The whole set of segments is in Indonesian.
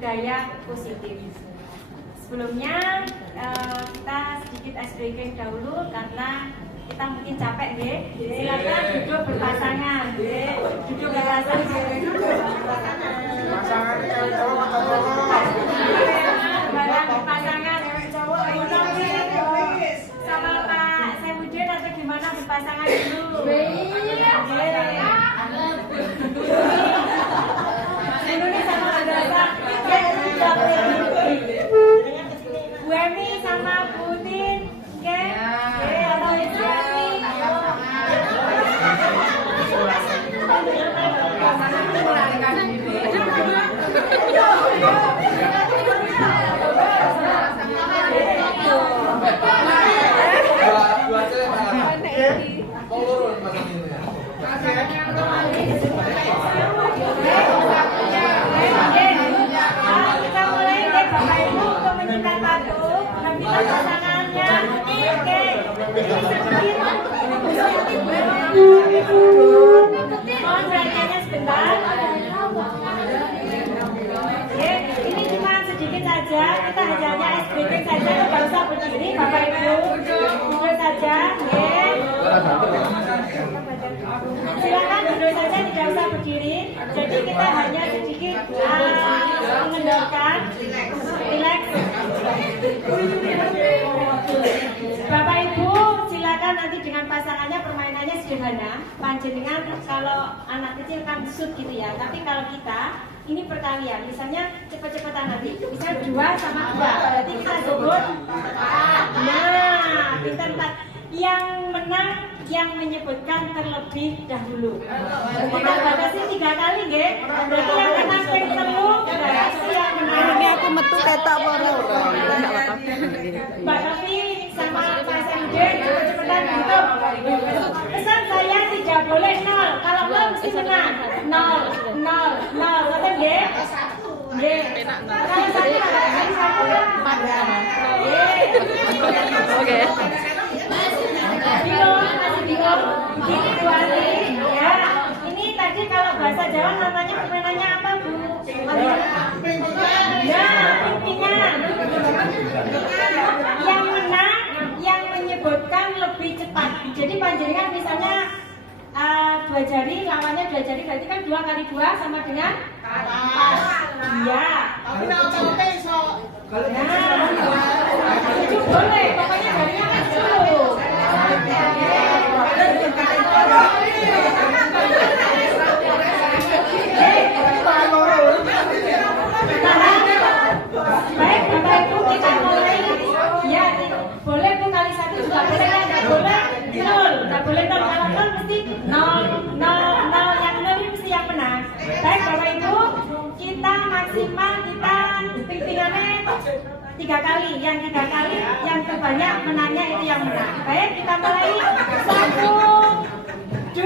budaya positif. Sebelumnya kita sedikit ice breaking dahulu karena kita mungkin capek, nggih. Silakan duduk berpasangan. Duduk berpasangan. Berpasangan sama Pak Saifuddin atau gimana berpasangan dulu? Ini sama Madrasah. Bu Emi sama Bu Tin, oke? Atau Isyati. Kita mulai deh Bapak Ibu untuk menyikat batu, menentukan pasangannya. Oke. Mohon perhatiannya sebentar. Oke, ini cuma sedikit saja. Kita hanya ice breaking saja, nggak usah berdiri Bapak Ibu. Duduk saja, oke. Silakan duduk saja, tidak usah berdiri. Jadi kita hanya sedikit mengendorkan, relax. Bapak Ibu, silakan nanti dengan pasangannya permainannya sederhana. Panjenengan kalau anak kecil kan shoot gitu ya. Tapi kalau kita ini perkalian, misalnya cepet-cepetan nanti, bisa 2 sama 2. Berarti kita sebut. Nah, kita 4. Yang menang yang menyebutkan terlebih dahulu. Kita batasi 3 kali, nggih. Berarti yang menang ping 3 berarti yang menang. Ini aku metu ketok ora. Mbak Novi sama Pak Saifuddin cepet-cepetan hitung. Pesan saya tidak boleh 0. Kalau 0 mesti menang. 0, 0, 0. Betul nggih? Nggih. Kalau satu kali satu 4. Oke. Bingung, masih bingung. Gini Bu Andi, ya. Ini tadi kalau bahasa Jawa namanya permainannya apa, Bu? Ya, pimpingan. Yang menang, yang menyebutkan lebih cepat. Jadi panjenengan misalnya 2 jari, lawannya 2 jari, berarti kan 2 kali 2 sama dengan 4. Iya. Itu boleh, pokoknya jarinya kan 10. Baik, Bapak Ibu kita mulai. Ya, boleh Bu kali 1 juga boleh, nggak boleh 0, nggak boleh 0. Kalau 0 mesti 0, 0, 0. Yang 0 ini mesti yang menang. Baik Bapak Ibu, kita maksimal kita pimpinannya 3 kali. Yang 3 kali, yang terbanyak menangnya itu yang menang. Baik, kita mulai. 1, 2, 3.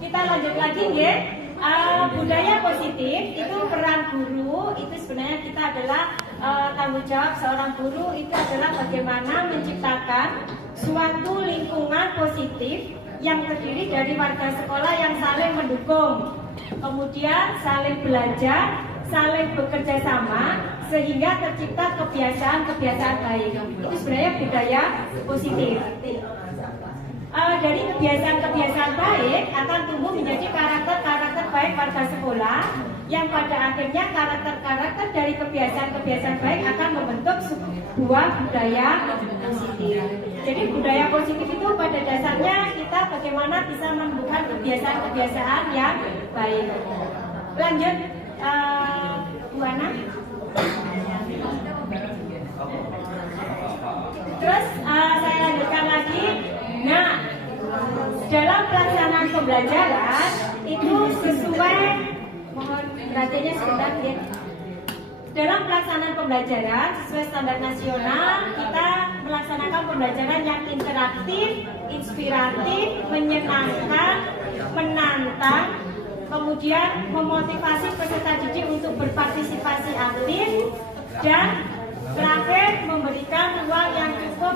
Kita lanjut lagi, nggih. Budaya positif itu peran guru itu sebenarnya kita adalah tanggung jawab seorang guru itu adalah bagaimana menciptakan suatu lingkungan positif yang terdiri dari warga sekolah yang saling mendukung, kemudian saling belajar, saling bekerja sama sehingga tercipta kebiasaan-kebiasaan baik. Itu sebenarnya budaya positif. Dari kebiasaan-kebiasaan baik akan tumbuh menjadi karakter-karakter baik warga sekolah yang pada akhirnya karakter-karakter dari kebiasaan-kebiasaan baik akan membentuk sebuah budaya positif. Jadi budaya positif itu pada dasarnya kita bagaimana bisa menemukan kebiasaan-kebiasaan yang baik. Lanjut, Bu Ana. Terus saya lanjutkan lagi. Nah, dalam pelaksanaan pembelajaran itu sesuai, mohon perhatiannya sebentar ya. Dalam pelaksanaan pembelajaran sesuai standar nasional, kita melaksanakan pembelajaran yang interaktif, inspiratif, menyenangkan, menantang, kemudian memotivasi peserta didik untuk berpartisipasi aktif, dan terakhir memberikan ruang yang cukup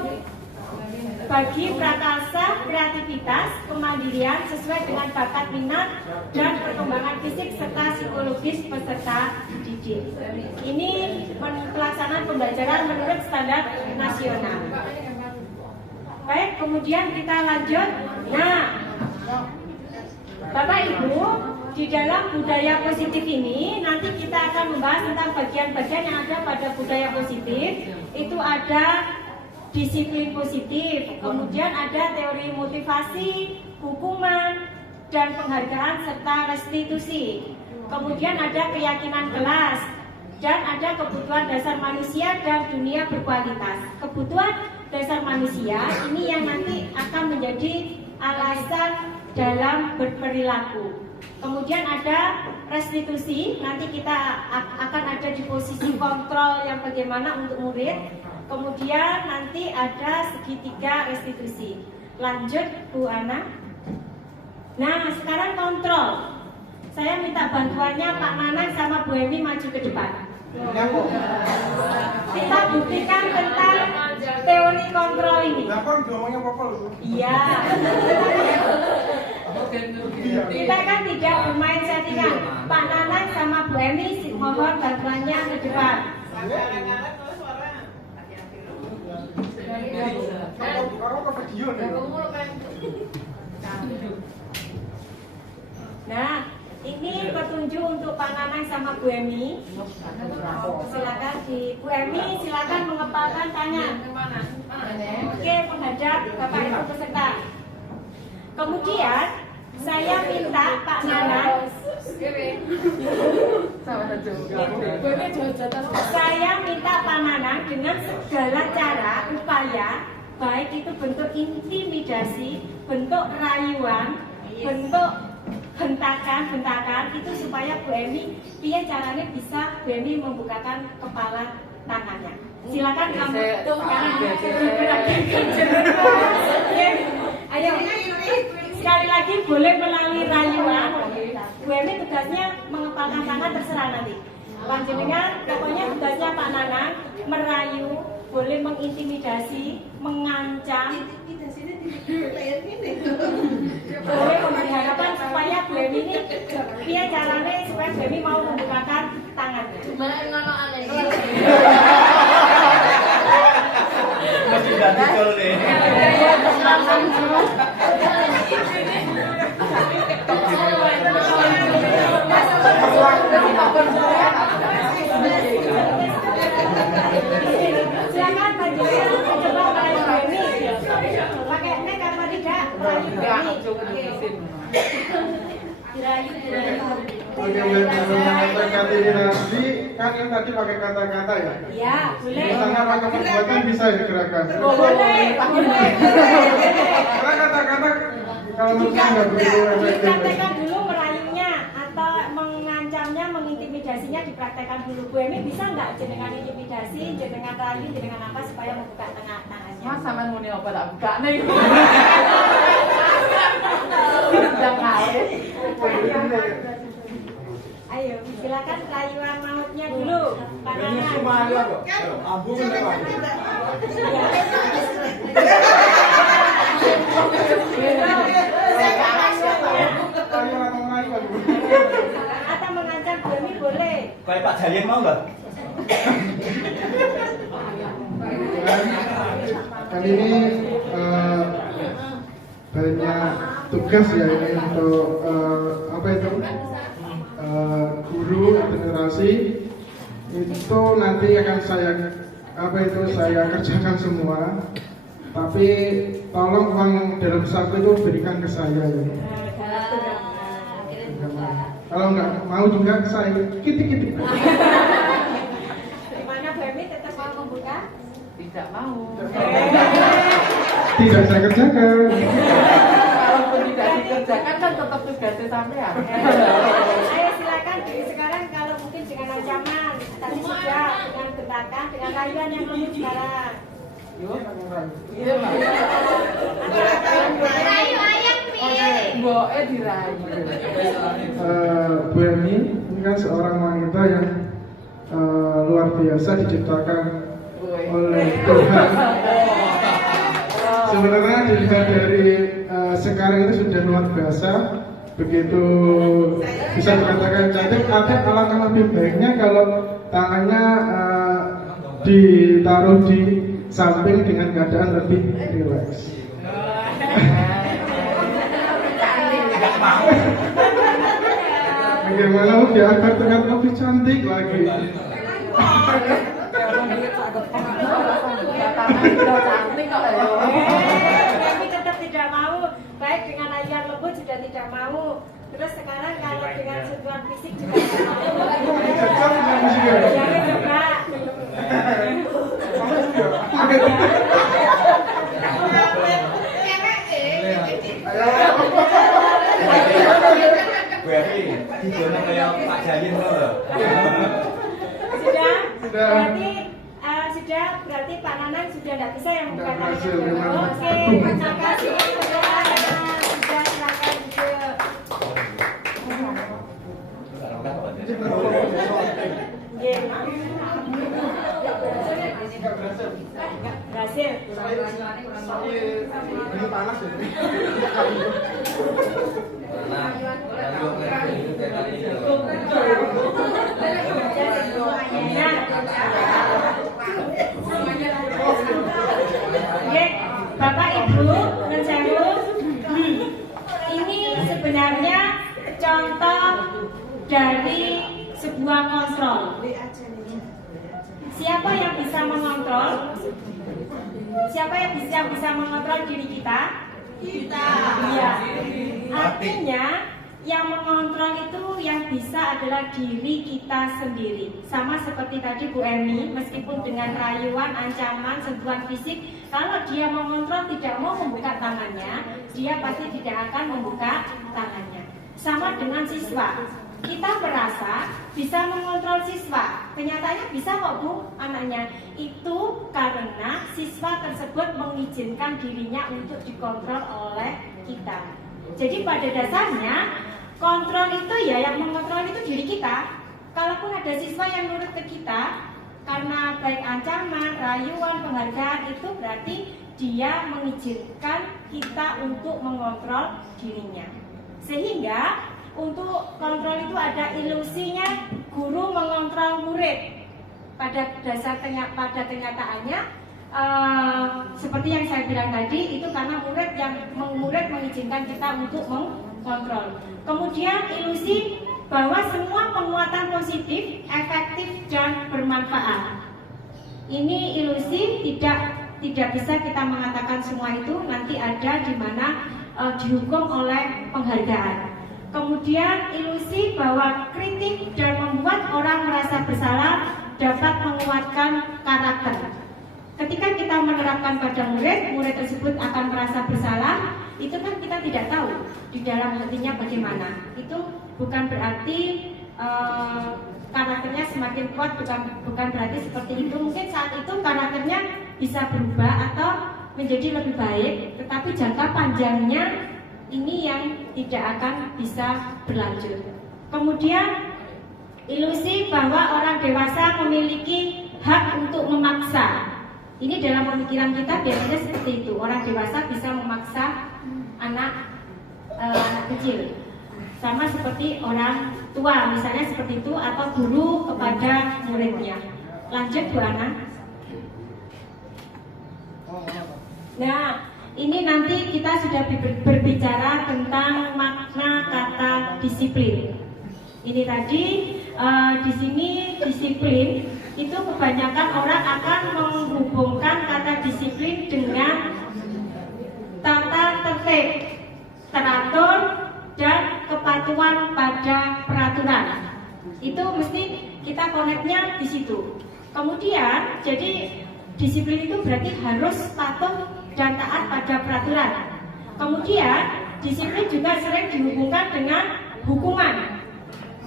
bagi prakarsa, kreativitas, kemandirian sesuai dengan bakat minat dan perkembangan fisik serta psikologis peserta didik. Ini pelaksanaan pembelajaran menurut standar nasional. Baik, kemudian kita lanjut. Nah, Bapak Ibu, di dalam budaya positif ini nanti kita akan membahas tentang bagian-bagian yang ada pada budaya positif. Itu ada disiplin positif, kemudian ada teori motivasi, hukuman, dan penghargaan serta restitusi. Kemudian ada keyakinan kelas, dan ada kebutuhan dasar manusia dan dunia berkualitas. Kebutuhan dasar manusia ini yang nanti akan menjadi alasan dalam berperilaku. Kemudian ada restitusi, nanti kita akan ada di posisi kontrol yang bagaimana untuk murid. Kemudian nanti ada segitiga restitusi. Lanjut Bu Ana. Nah, sekarang kontrol. Saya minta bantuannya Pak Nanang sama Bu Emi maju ke depan. Kita buktikan tentang teori kontrol ini. Iya. Kita kan tidak bermain settingan. Pak Nanang sama Bu Emi mohon bantuannya ke depan. Nah, ini petunjuk untuk Pak Nanang sama Bu Emi. Silakan di Bu Emi, silakan mengepalkan tangan. Oke, menghadap Bapak Ibu peserta. Kemudian saya minta Pak Nanang, saya minta Pak Nanang dengan segala cara, upaya, baik itu bentuk intimidasi, bentuk rayuan, bentuk hentakan itu supaya Bu Emi, biar caranya bisa Bu Emi membukakan kepala tangannya. Silakan kamu. Ayo. Sekali lagi boleh melalui rayuan. Bu Emi tugasnya mengepalkan tangan, terserah nanti. Panjenengan pokoknya tugasnya Pak Nanang merayu, boleh mengintimidasi, mengancam, boleh memberi harapan supaya Bu Emi ini biar caranya supaya Bu Emi mau membukakan tangannya. Masih ganti kol nih. Silakan panjenengan coba merayu Bu Emi. Pakai mic apa tidak? Merayu Bu Emi. Dirayu. Oke, koordinasi kan yang tadi pakai kata-kata ya? Iya, boleh. Misalnya pakai perbuatan bisa digerakkan. Boleh. Karena kata-kata kalau menurut saya nggak begitu efektif. Dipraktekkan dulu merayunya atau mengancamnya, mengintimidasinya dipraktekkan dulu. Bu Emi bisa nggak jenengan intimidasi, jenengan rayu, jenengan apa supaya membuka tangannya? Mas sampean muni apa tak buka nih? Jangan. Ayo, silakan rayuan mautnya dulu. Pak Ini Nanang. cuma ada kok. Ambung ini Pak. Ayo atau merayu Pak. Atau mengancam Bu Emi boleh. Kayak Pak Jalin mau nggak? Kali ini banyak tugas ya ini untuk apa itu guru administrasi itu nanti akan saya kerjakan semua. Tapi tolong uang dalam saku itu berikan ke saya ya. Kalau nggak mau juga saya kitik-kitik. Gimana Femi tetap mau membuka? Tidak mau. Tidak saya kerjakan. Kalaupun tidak dikerjakan kan tetap tugasnya sampean. Ayo silakan sekarang kalau mungkin dengan ancaman tadi sudah dengan bentakan dengan rayuan yang lembut sekarang. Iya, Mbak. Rayu ayam piye? Mboke dirayu. Bu Eni ini kan seorang wanita yang luar biasa diciptakan oleh Tuhan. Sebenarnya dilihat dari sekarang itu sudah luar biasa, begitu bisa dikatakan cantik. Ada alangkah lebih baiknya kalau tangannya ditaruh di samping dengan keadaan lebih rileks. Bagaimana biar terlihat lebih cantik lagi? Kami tetap tidak mau, baik dengan rayuan lembut sudah tidak mau. Terus sekarang kalau dengan sentuhan fisik juga tidak mau. Jangan juga. Bu Evi, tidurnya kayak Pak Jalin loh. Sudah? Berarti Pak Nanang sudah tidak bisa yang buka tangan. Oke, terima kasih. Sudah silakan duduk. Berhasil. Ini panas ya. Oke, Bapak Ibu, Mensewu, ini sebenarnya contoh dari sebuah kontrol. Siapa yang bisa mengontrol? Siapa yang bisa mengontrol diri kita? Kita. Iya. Artinya yang mengontrol itu yang bisa adalah diri kita sendiri. Sama seperti tadi Bu Eni, meskipun dengan rayuan, ancaman, sentuhan fisik, kalau dia mengontrol tidak mau membuka tangannya, dia pasti tidak akan membuka tangannya. Sama dengan siswa. Kita merasa bisa mengontrol siswa, kenyataannya bisa kok Bu anaknya. Itu karena siswa tersebut mengizinkan dirinya untuk dikontrol oleh kita. Jadi pada dasarnya kontrol itu ya, yang mengontrol itu diri kita. Kalaupun ada siswa yang nurut ke kita karena baik ancaman, rayuan, penghargaan, itu berarti dia mengizinkan kita untuk mengontrol dirinya. Sehingga untuk kontrol itu ada ilusinya guru mengontrol murid. Pada kenyataannya seperti yang saya bilang tadi, itu karena murid mengizinkan kita untuk mengontrol. Kemudian ilusi bahwa semua penguatan positif, efektif dan bermanfaat. Ini ilusi, tidak bisa kita mengatakan semua itu nanti ada di mana dihukum oleh penghargaan. Kemudian ilusi bahwa kritik dan membuat orang merasa bersalah dapat menguatkan karakter. Ketika kita menerapkan pada murid tersebut akan merasa bersalah, itu kan kita tidak tahu di dalam hatinya bagaimana. Itu bukan berarti karakternya semakin kuat, bukan berarti seperti itu. Mungkin saat itu karakternya bisa berubah atau menjadi lebih baik, tetapi jangka panjangnya ini yang tidak akan bisa berlanjut. Kemudian ilusi bahwa orang dewasa memiliki hak untuk memaksa. Ini dalam pemikiran kita biasanya seperti itu. Orang dewasa bisa memaksa anak kecil. Sama seperti orang tua, misalnya seperti itu, atau guru kepada muridnya. Lanjut Bu Ana. Nah, ini nanti kita sudah berbicara tentang makna kata disiplin. Ini tadi di sini disiplin itu kebanyakan orang akan menghubungkan kata disiplin dengan tata tertib, teratur, dan kepatuhan pada peraturan. Itu mesti kita koneknya di situ. Kemudian, jadi disiplin itu berarti harus patuh dan taat pada peraturan. Kemudian, disiplin juga sering dihubungkan dengan hukuman.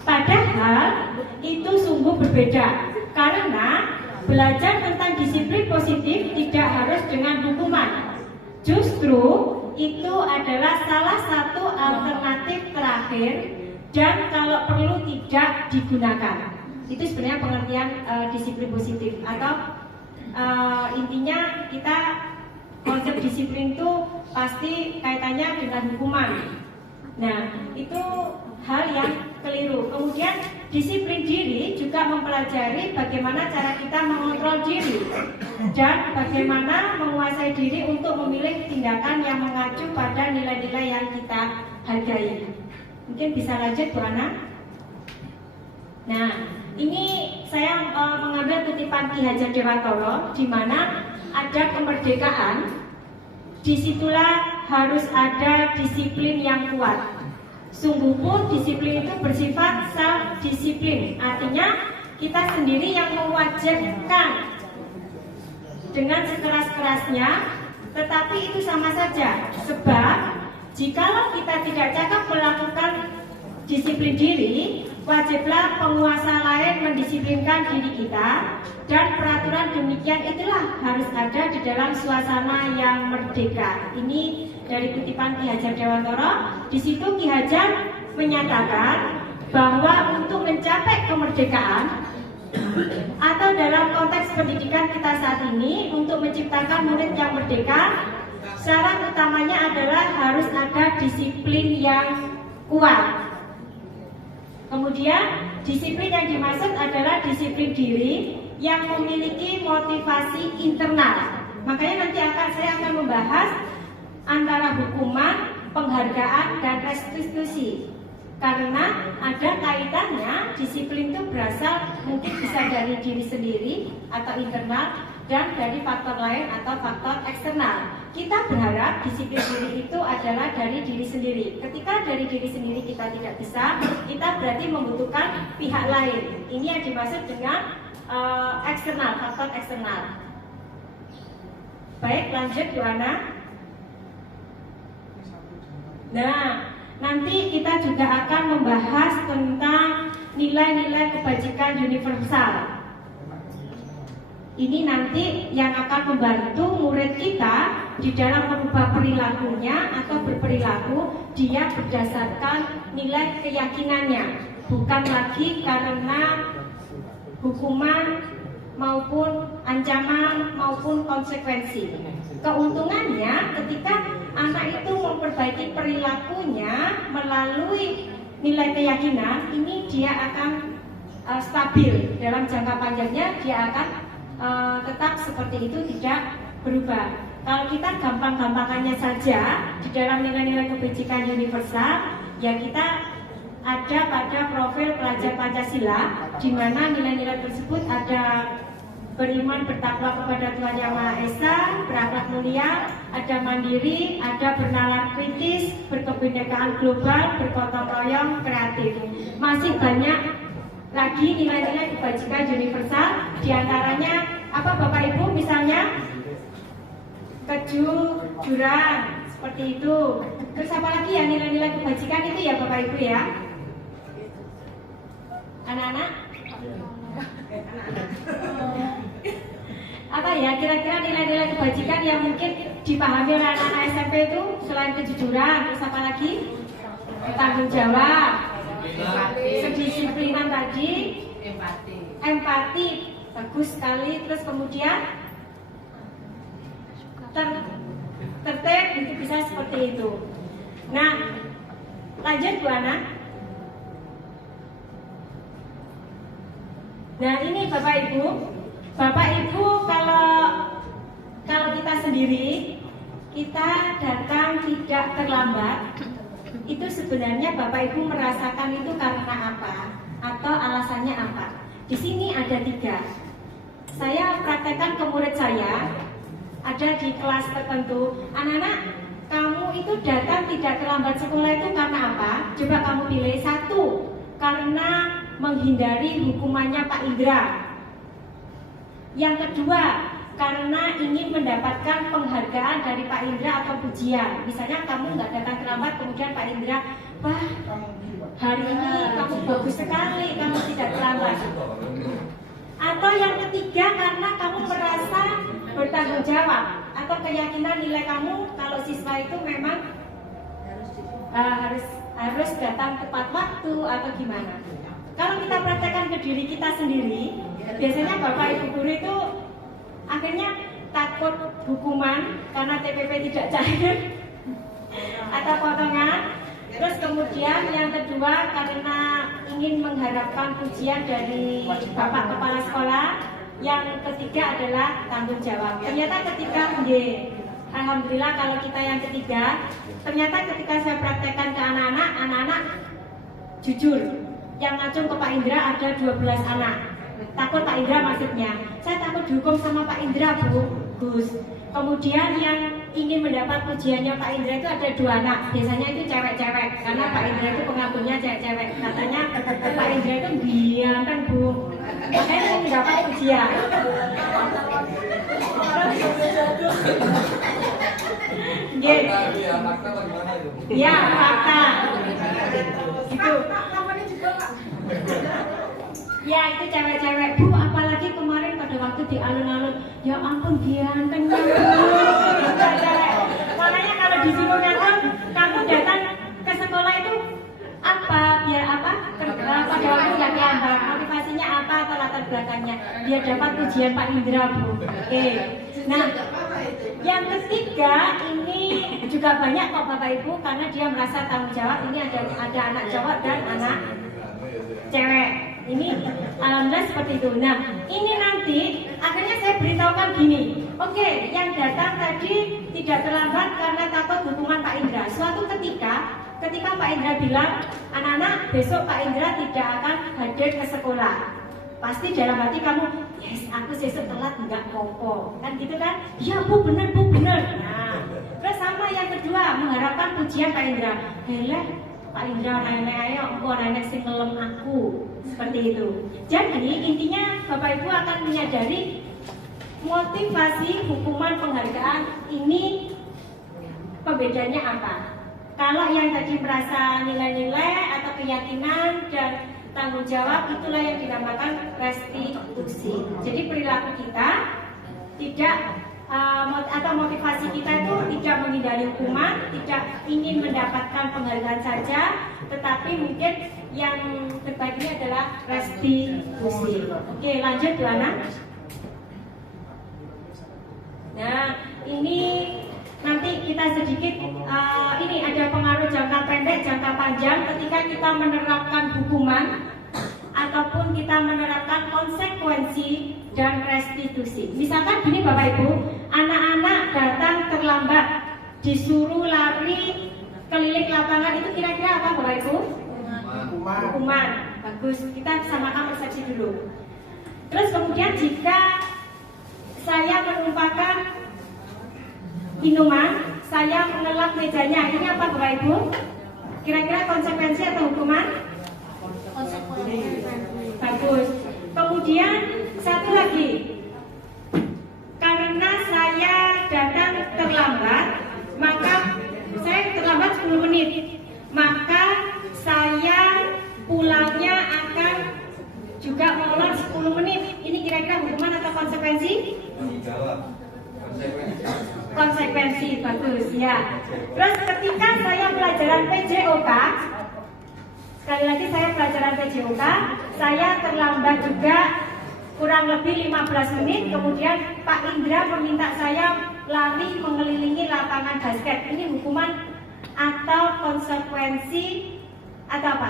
Padahal itu sungguh berbeda, karena belajar tentang disiplin positif tidak harus dengan hukuman. Justru itu adalah salah satu alternatif terakhir dan kalau perlu tidak digunakan. Itu sebenarnya pengertian disiplin positif, atau intinya kita konsep disiplin itu pasti kaitannya dengan hukuman. Nah, itu hal yang keliru. Kemudian disiplin diri juga mempelajari bagaimana cara kita mengontrol diri dan bagaimana menguasai diri untuk memilih tindakan yang mengacu pada nilai-nilai yang kita hargai. Mungkin bisa lanjut, Bu Ana. Nah, ini saya mengambil kutipan Ki Hajar Dewantara, di mana ada kemerdekaan. Disitulah harus ada disiplin yang kuat. Sungguh pun disiplin itu bersifat self-disiplin, artinya kita sendiri yang mewajibkan dengan sekeras-kerasnya, tetapi itu sama saja. Sebab jikalau kita tidak cakap melakukan disiplin diri, wajiblah penguasa lain mendisiplinkan diri kita, dan peraturan demikian itulah harus ada di dalam suasana yang merdeka. Ini dari kutipan Ki Hajar Dewantara. Di situ Ki Hajar menyatakan bahwa untuk mencapai kemerdekaan atau dalam konteks pendidikan kita saat ini, untuk menciptakan murid yang merdeka, syarat utamanya adalah harus ada disiplin yang kuat. Kemudian disiplin yang dimaksud adalah disiplin diri yang memiliki motivasi internal. Makanya nanti saya akan membahas antara hukuman, penghargaan, dan restitusi. Karena ada kaitannya, disiplin itu berasal mungkin bisa dari diri sendiri atau internal, dan dari faktor lain atau faktor eksternal. Kita berharap disiplin diri itu adalah dari diri sendiri. Ketika dari diri sendiri kita tidak bisa, kita berarti membutuhkan pihak lain. Ini yang dimaksud dengan eksternal, faktor eksternal. Baik, lanjut Bu Ana. Nah, nanti kita juga akan membahas tentang nilai-nilai kebajikan universal. Ini nanti yang akan membantu murid kita di dalam merubah perilakunya atau berperilaku dia berdasarkan nilai keyakinannya, bukan lagi karena hukuman maupun ancaman maupun konsekuensi. Keuntungannya ketika anak itu memperbaiki perilakunya melalui nilai keyakinan, ini dia akan stabil dalam jangka panjangnya, dia akan tetap seperti itu, tidak berubah. Kalau kita gampang-gampangannya saja di dalam nilai-nilai kebajikan universal, ya kita ada pada profil pelajar Pancasila, di mana nilai-nilai tersebut ada beriman bertakwa kepada Tuhan Yang Maha Esa, berakhlak mulia, ada mandiri, ada bernalar kritis, berkebinekaan global, bergotong royong, kreatif. Masih banyak lagi nilai-nilai kebajikan universal, diantaranya apa Bapak Ibu? Misalnya kejujuran, seperti itu. Terus apa lagi ya nilai-nilai kebajikan itu ya Bapak Ibu ya? Anak-anak? Apa ya kira-kira nilai-nilai kebajikan yang mungkin dipahami oleh anak-anak SMP itu selain kejujuran, terus apa lagi? Tanggung jawab, kedisiplinan tadi, empati, bagus sekali. Terus kemudian tertib, itu bisa seperti itu. Nah, lanjut Bu Ana. Nah ini Bapak Ibu kalau kita sendiri, kita datang tidak terlambat, itu sebenarnya Bapak Ibu merasakan itu karena apa? atau alasannya apa? Di sini ada 3. Saya praktekkan ke murid saya, ada di kelas tertentu. Anak-anak, kamu itu datang tidak terlambat sekolah itu karena apa? Coba kamu pilih. 1, karena menghindari hukumannya Pak Indra. Yang kedua, karena ingin mendapatkan penghargaan dari Pak Indra atau pujian. Misalnya kamu nggak datang terlambat, kemudian Pak Indra, wah hari ini kamu bagus sekali, kamu tidak terlambat. Atau yang ketiga, karena kamu merasa bertanggung jawab atau keyakinan nilai kamu kalau siswa itu memang harus datang tepat waktu atau gimana. Kalau kita praktekkan ke diri kita sendiri, biasanya Bapak Ibu guru itu akhirnya takut hukuman karena TPP tidak cair atau potongan. Terus kemudian yang kedua, karena ingin mengharapkan pujian dari Bapak Kepala Sekolah. Yang ketiga adalah tanggung jawab. Ternyata ketika alhamdulillah kalau kita yang ketiga, ternyata ketika saya praktekkan ke anak-anak jujur. Yang ngacung ke Pak Indra ada 12 anak. Takut Pak Indra maksudnya. Saya takut dihukum sama Pak Indra, Bu, Gus. Kemudian yang ingin mendapat pujiannya Pak Indra itu ada 2 anak. Biasanya itu cewek-cewek, karena Pak Indra itu pengakunya cewek-cewek. Katanya Pak Indra itu biarkan, Bu. Makanya ingin mendapat pujian. Ya, fakta. Gitu. Ya, itu cewek-cewek. Bu, apalagi kemarin pada waktu di alun-alun, ya ampun gantengnya, Bu. Makanya kalau disuruh datang, kamu datang ke sekolah itu apa? Biar apa? Pada waktu nggak terlambat. Motivasinya apa atau latar belakangnya? Biar dapat pujian Pak Indra, Bu. Oke. Nah, yang ketiga ini juga banyak kok Bapak Ibu, karena dia merasa tanggung jawab. Ini ada anak cowok dan anak cewek. Ini alhamdulillah seperti itu. Nah, ini nanti akhirnya saya beritahukan gini. Oke, yang datang tadi tidak terlambat karena takut hukuman Pak Indra. Suatu ketika Pak Indra bilang, anak-anak besok Pak Indra tidak akan hadir ke sekolah. Pasti dalam hati kamu, yes, aku besok telat nggak apa-apa. Kan gitu kan? Ya Bu, benar Bu, benar. Nah, terus sama yang kedua, mengharapkan pujian Pak Indra. Hele, Pak Indra nenek ayo, engkau nenek sing ngelem aku. Seperti itu. Jadi intinya Bapak Ibu akan menyadari motivasi hukuman penghargaan ini pembedanya apa. Kalau yang tadi merasa nilai-nilai atau keyakinan dan tanggung jawab, itulah yang dinamakan restitusi. Jadi perilaku kita tidak atau motivasi kita itu tidak menghindari hukuman, tidak ingin mendapatkan penghargaan saja, tetapi mungkin yang terbaik ini adalah restitusi. Oke, lanjut Bu Ana. Nah, ini nanti kita sedikit ini ada pengaruh jangka pendek, jangka panjang ketika kita menerapkan hukuman ataupun kita menerapkan konsekuensi dan restitusi. Misalkan gini Bapak Ibu, anak-anak datang terlambat, disuruh lari keliling lapangan, itu kira-kira apa Bapak Ibu? Hukuman. Bagus, kita samakan persepsi dulu. Terus kemudian jika saya menumpahkan minuman, saya mengelap mejanya, ini apa Bapak Ibu? Kira-kira konsekuensi atau hukuman? Bagus. Kemudian satu lagi, karena saya datang terlambat, maka saya terlambat 10 menit, maka saya pulangnya akan juga molor 10 menit. Ini kira-kira hukuman atau konsekuensi? Konsekuensi, bagus ya. Terus ketika saya pelajaran PJOK, sekali lagi saya pelajaran PJOK, saya terlambat juga kurang lebih 15 menit. Kemudian Pak Indra meminta saya lari mengelilingi lapangan basket. Ini hukuman atau konsekuensi atau apa?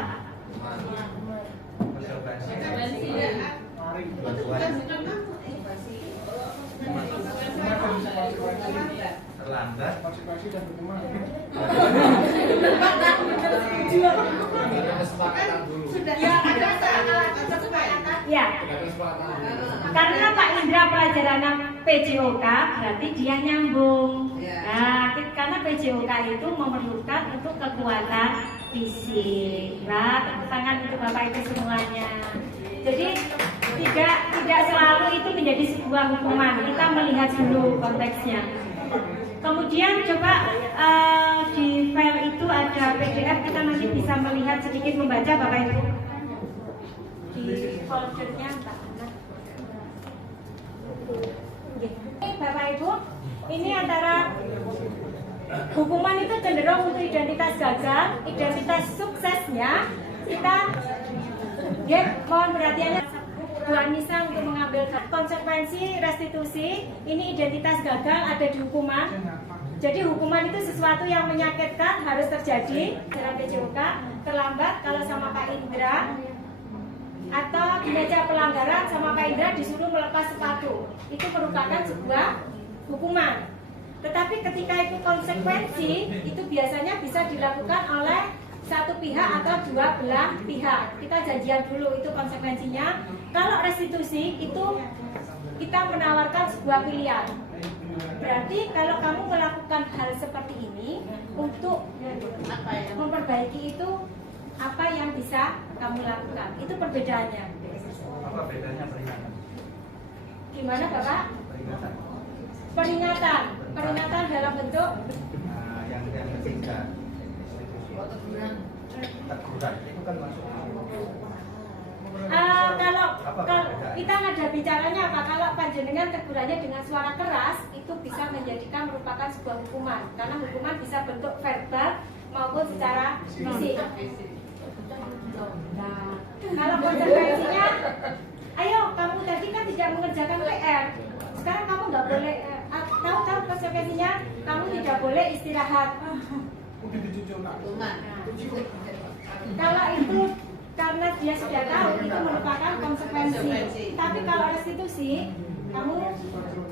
Terlambat. Konsekuensi dan hukuman. Sudah ya ada Ya. Karena Pak Indra pelajaran PJOK berarti dia nyambung. Nah, karena PJOK itu memerlukan untuk kekuatan fisik. Nah, tepuk tangan untuk Bapak Ibu semuanya. Jadi tidak selalu itu menjadi sebuah hukuman. Kita melihat dulu konteksnya. Kemudian coba di file itu ada PDF, kita nanti bisa melihat sedikit membaca Bapak Ibu. Di foldernya Mbak Ana. Oke, Bapak Ibu, ini antara hukuman itu cenderung untuk identitas gagal, identitas suksesnya kita mohon perhatiannya Bu Anissa untuk mengambil konsekuensi restitusi. Ini identitas gagal ada di hukuman. Jadi hukuman itu sesuatu yang menyakitkan harus terjadi dalam PJOK. Terlambat kalau sama Pak Indra, atau di meja pelanggaran sama Pak Indra disuruh melepas sepatu, itu merupakan sebuah hukuman. Tetapi ketika itu konsekuensi, itu biasanya bisa dilakukan oleh satu pihak atau dua belah pihak. Kita janjian dulu itu konsekuensinya. Kalau restitusi itu kita menawarkan sebuah pilihan. Berarti kalau kamu melakukan hal seperti ini untuk memperbaiki itu, apa yang bisa kamu lakukan? Itu perbedaannya. Apa bedanya peringatan? Gimana Bapak? Peringatan. Peringatan dalam bentuk Yang ketiga. Teguran itu kan masuk. kalau kita ada bicaranya apa? Kalau panjenengan tegurannya dengan suara keras, itu bisa menjadikan merupakan sebuah hukuman. Karena hukuman bisa bentuk verbal maupun secara fisik. Nah, kalau konsekuensinya, ayo kamu tadi kan tidak mengerjakan PR, sekarang kamu nggak boleh. Tahu konsekuensinya, kamu tidak boleh istirahat. Kalau itu karena dia sudah tahu, itu merupakan konsekuensi. Tapi kalau restitusi, kamu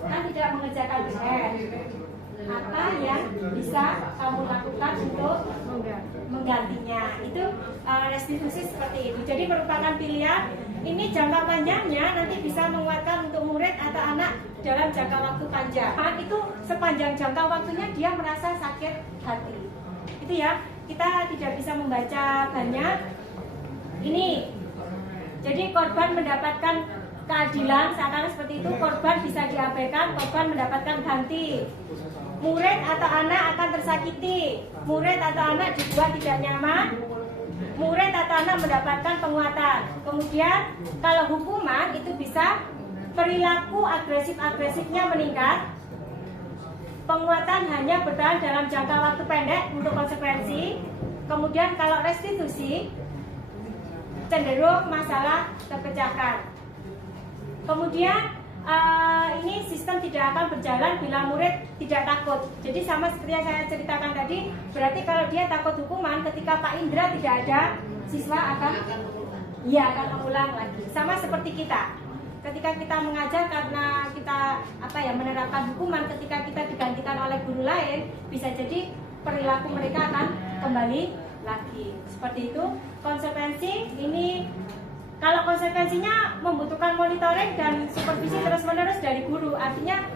kan tidak mengerjakan PR. Apa yang bisa kamu lakukan untuk menggantinya? Itu restitusi seperti itu. Jadi merupakan pilihan. Ini jangka panjangnya nanti bisa menguatkan untuk murid atau anak dalam jangka waktu panjang. Itu sepanjang jangka waktunya dia merasa sakit hati. Itu ya, kita tidak bisa membaca banyak. Ini, jadi korban mendapatkan keadilan, seakan seperti itu. Korban bisa diabaikan, korban mendapatkan ganti. Murid atau anak akan tersakiti. Murid atau anak dibuat tidak nyaman. Murid atau anak mendapatkan penguatan. Kemudian kalau hukuman itu bisa perilaku agresif-agresifnya meningkat. Penguatan hanya bertahan dalam jangka waktu pendek untuk konsekuensi. Kemudian kalau restitusi cenderung masalah terpecahkan. Kemudian ini sistem tidak akan berjalan bila murid tidak takut. Jadi sama seperti yang saya ceritakan tadi, berarti kalau dia takut hukuman, ketika Pak Indra tidak ada, siswa akan mengulang lagi. Sama seperti kita. Ketika kita mengajar karena kita menerapkan hukuman, ketika kita digantikan oleh guru lain, bisa jadi perilaku mereka akan kembali lagi. Seperti itu. Konsekuensi ini, kalau konsekuensinya membutuhkan monitoring dan supervisi terus-menerus dari guru, artinya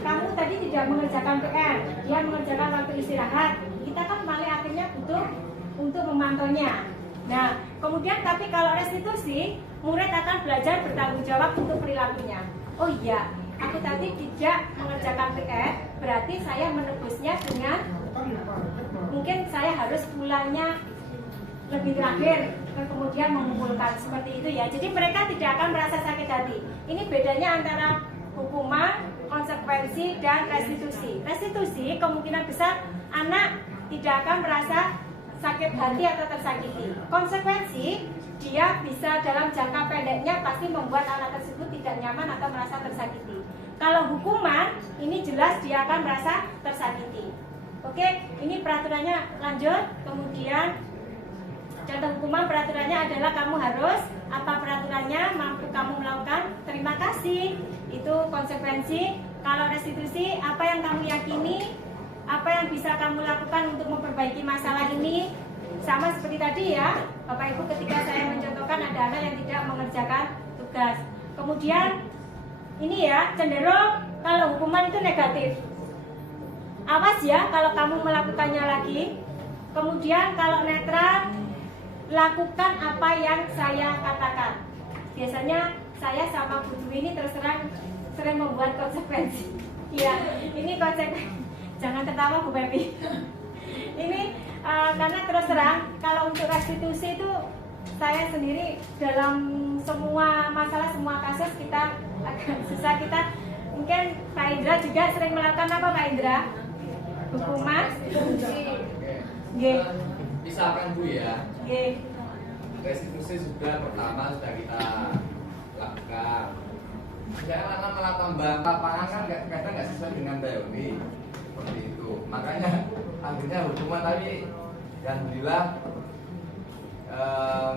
kamu tadi tidak mengerjakan PR, dia mengerjakan waktu istirahat, kita kan malah akhirnya butuh untuk memantaunya. Nah, kemudian tapi kalau restitusi, murid akan belajar bertanggung jawab untuk perilakunya. Oh iya, aku tadi tidak mengerjakan PR, berarti saya menebusnya dengan mungkin saya harus pulangnya lebih terakhir, kemudian mengumpulkan seperti itu ya. Jadi mereka tidak akan merasa sakit hati. Ini bedanya antara hukuman, konsekuensi, dan restitusi. Restitusi kemungkinan besar anak tidak akan merasa sakit hati atau tersakiti. Konsekuensi dia bisa dalam jangka pendeknya pasti membuat anak tersebut tidak nyaman atau merasa tersakiti. Kalau hukuman ini jelas dia akan merasa tersakiti. Oke, ini peraturannya lanjut. Kemudian contoh hukuman peraturannya adalah kamu harus, apa peraturannya, mampu kamu melakukan, terima kasih. Itu konsekuensi. Kalau restitusi, apa yang kamu yakini, apa yang bisa kamu lakukan untuk memperbaiki masalah ini. Sama seperti tadi ya, Bapak Ibu, ketika saya mencontohkan ada anak yang tidak mengerjakan tugas. Kemudian ini ya, cenderung kalau hukuman itu negatif. Awas ya kalau kamu melakukannya lagi. Kemudian kalau netral, lakukan apa yang saya katakan. Biasanya saya sama Bu Dwi ini terus terang sering membuat konsekuensi. Iya, ini konsekuensi. Jangan ketawa Bu Pepi. Ini karena terus terang kalau untuk restitusi itu saya sendiri dalam semua masalah, semua kasus kita agak susah. Kita mungkin Pak Indra juga sering melakukan apa Pak Indra? Hukuman? Misalkan Bu ya, G. restitusi sudah pertama sudah kita lakukan. Jangan karena malah tambah lapangan kan kadang nggak sesuai dengan teori seperti itu. Makanya akhirnya hukuman tadi alhamdulillah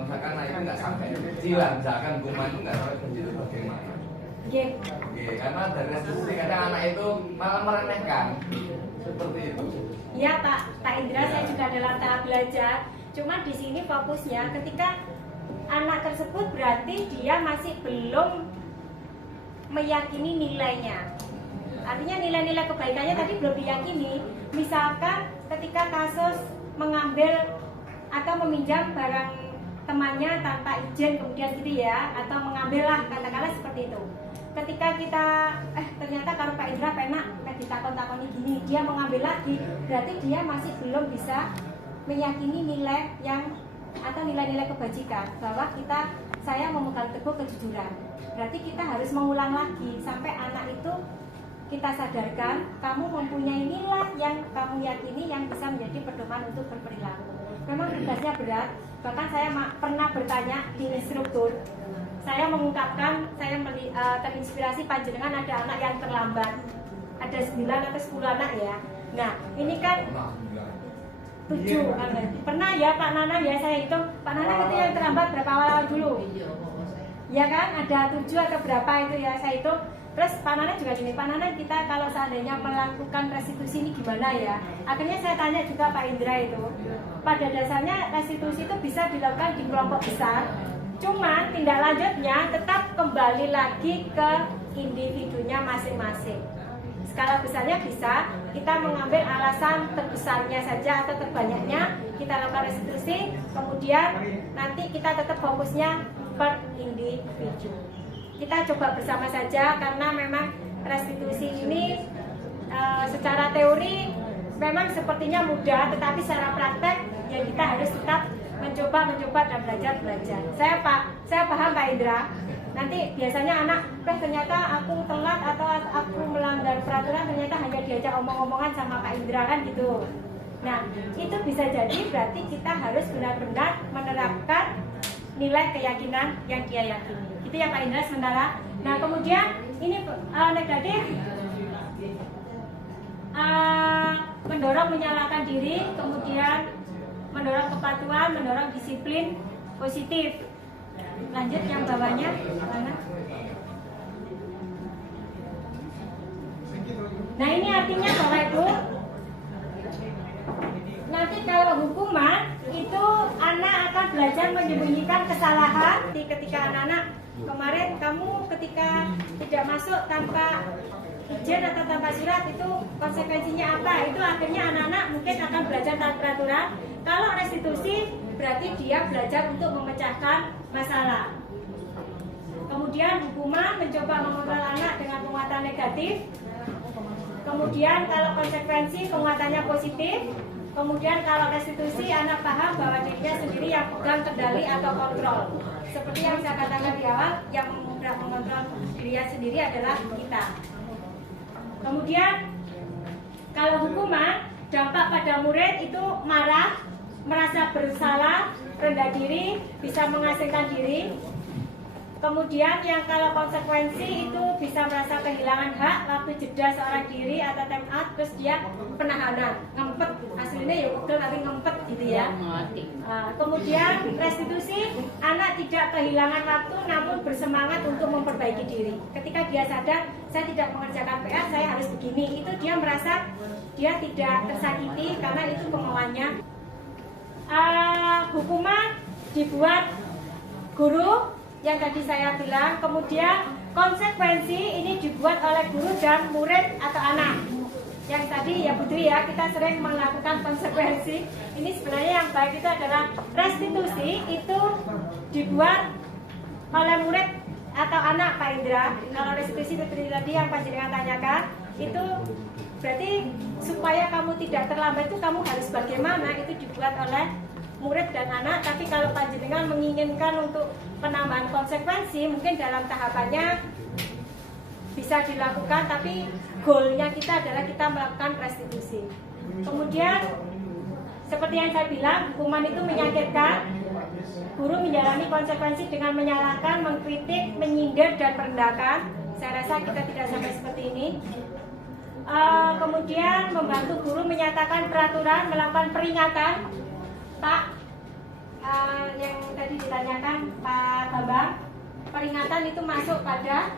misalkan itu nggak sampai kecilan, misalkan hukuman itu nggak sampai kecil bagaimana? G. Karena dari restitusi kadang anak itu malah meremehkan seperti itu. Ya Pak Indra, saya juga dalam tahap belajar. Cuma di sini fokusnya ketika anak tersebut berarti dia masih belum meyakini nilainya. Artinya nilai-nilai kebaikannya tadi belum diyakini. Misalkan ketika kasus mengambil atau meminjam barang temannya tanpa izin kemudian gitu ya, atau mengambillah katakanlah seperti itu. Ketika kita ternyata kalau Pak Indra penak ditakon-takoni gini, dia mengambil lagi, berarti dia masih belum bisa meyakini nilai yang atau nilai-nilai kebajikan bahwa saya memegang teguh kejujuran. Berarti kita harus mengulang lagi sampai anak itu kita sadarkan kamu mempunyai nilai yang kamu yakini yang bisa menjadi pedoman untuk berperilaku. Memang tugasnya berat. Bahkan saya pernah bertanya di instruktur, saya mengungkapkan saya terinspirasi panjenengan ada anak yang terlambat, ada 9 atau 10 anak ya. Nah ini kan 7 anak. Pernah ya Pak Nana ya saya hitung, Pak Nana itu yang terlambat berapa awal dulu? Ya kan ada 7 atau berapa itu ya saya hitung. Terus Pak Nana juga gini, Pak Nana kita kalau seandainya melakukan restitusi ini gimana ya? Akhirnya saya tanya juga Pak Indra itu, pada dasarnya restitusi itu bisa dilakukan di kelompok besar, cuman tindak lanjutnya tetap kembali lagi ke individunya masing-masing. Skala besarnya bisa, kita mengambil alasan terbesarnya saja atau terbanyaknya, kita lakukan restitusi, kemudian nanti kita tetap fokusnya per individu. Kita coba bersama saja karena memang restitusi ini secara teori memang sepertinya mudah, tetapi secara praktek ya kita harus tetap mencoba dan belajar. Saya paham Pak Indra. Nanti biasanya anak, ternyata aku telat atau aku melanggar peraturan, ternyata hanya diajak omong-omongan sama Pak Indra kan gitu. Nah itu bisa jadi berarti kita harus benar-benar menerapkan nilai keyakinan yang dia yakini. Itu ya Pak Indra sementara. Nah kemudian ini negatif, mendorong menyalahkan diri, kemudian mendorong kepatuhan, mendorong disiplin positif. Lanjut yang bawahnya mana? Nah ini artinya Bapak Ibu, nanti kalau hukuman itu anak akan belajar menyembunyikan kesalahan. Ketika anak-anak kemarin kamu ketika tidak masuk tanpa izin atau tanpa surat itu konsekuensinya apa? Itu akhirnya anak-anak mungkin akan belajar taat peraturan. Kalau restitusi berarti dia belajar untuk memecahkan masalah. Kemudian hukuman mencoba mengontrol anak dengan penguatan negatif. Kemudian kalau konsekuensi penguatannya positif. Kemudian kalau restitusi anak paham bahwa dirinya sendiri yang pegang kendali atau kontrol. Seperti yang saya katakan di awal, yang mengontrol dirinya sendiri adalah kita. Kemudian kalau hukuman, dampak pada murid itu marah, merasa bersalah, rendah diri, bisa mengasingkan diri. Kemudian yang kalau konsekuensi itu bisa merasa kehilangan hak, waktu jeda seorang diri atau time out, terus dia penahanan, ngempet, aslinya ya betul tapi ngempet gitu ya. Kemudian restitusi, anak tidak kehilangan waktu namun bersemangat untuk memperbaiki diri. Ketika dia sadar, saya tidak mengerjakan PR, saya harus begini, itu dia merasa dia tidak tersakiti karena itu kemauannya. Hukuman dibuat guru yang tadi saya bilang. Kemudian konsekuensi ini dibuat oleh guru dan murid atau anak. Yang tadi ya Bu Dwi ya, kita sering melakukan konsekuensi. Ini sebenarnya yang baik itu adalah restitusi itu dibuat oleh murid atau anak Pak Indra. Kalau restitusi itu tadi yang Panjenengan tanyakan, itu berarti supaya kamu tidak terlambat itu kamu harus bagaimana, itu dibuat oleh murid dan anak. Tapi kalau Panjenengan menginginkan untuk penambahan konsekuensi, mungkin dalam tahapannya bisa dilakukan, tapi goalnya kita adalah kita melakukan restitusi. Kemudian seperti yang saya bilang, hukuman itu menyakitkan. Guru menjalani konsekuensi dengan menyalahkan, mengkritik, menyindir, dan merendahkan. Saya rasa kita tidak sampai seperti ini. Kemudian membantu guru menyatakan peraturan, melakukan peringatan. Pak, yang tadi ditanyakan Pak Bambang, peringatan itu masuk pada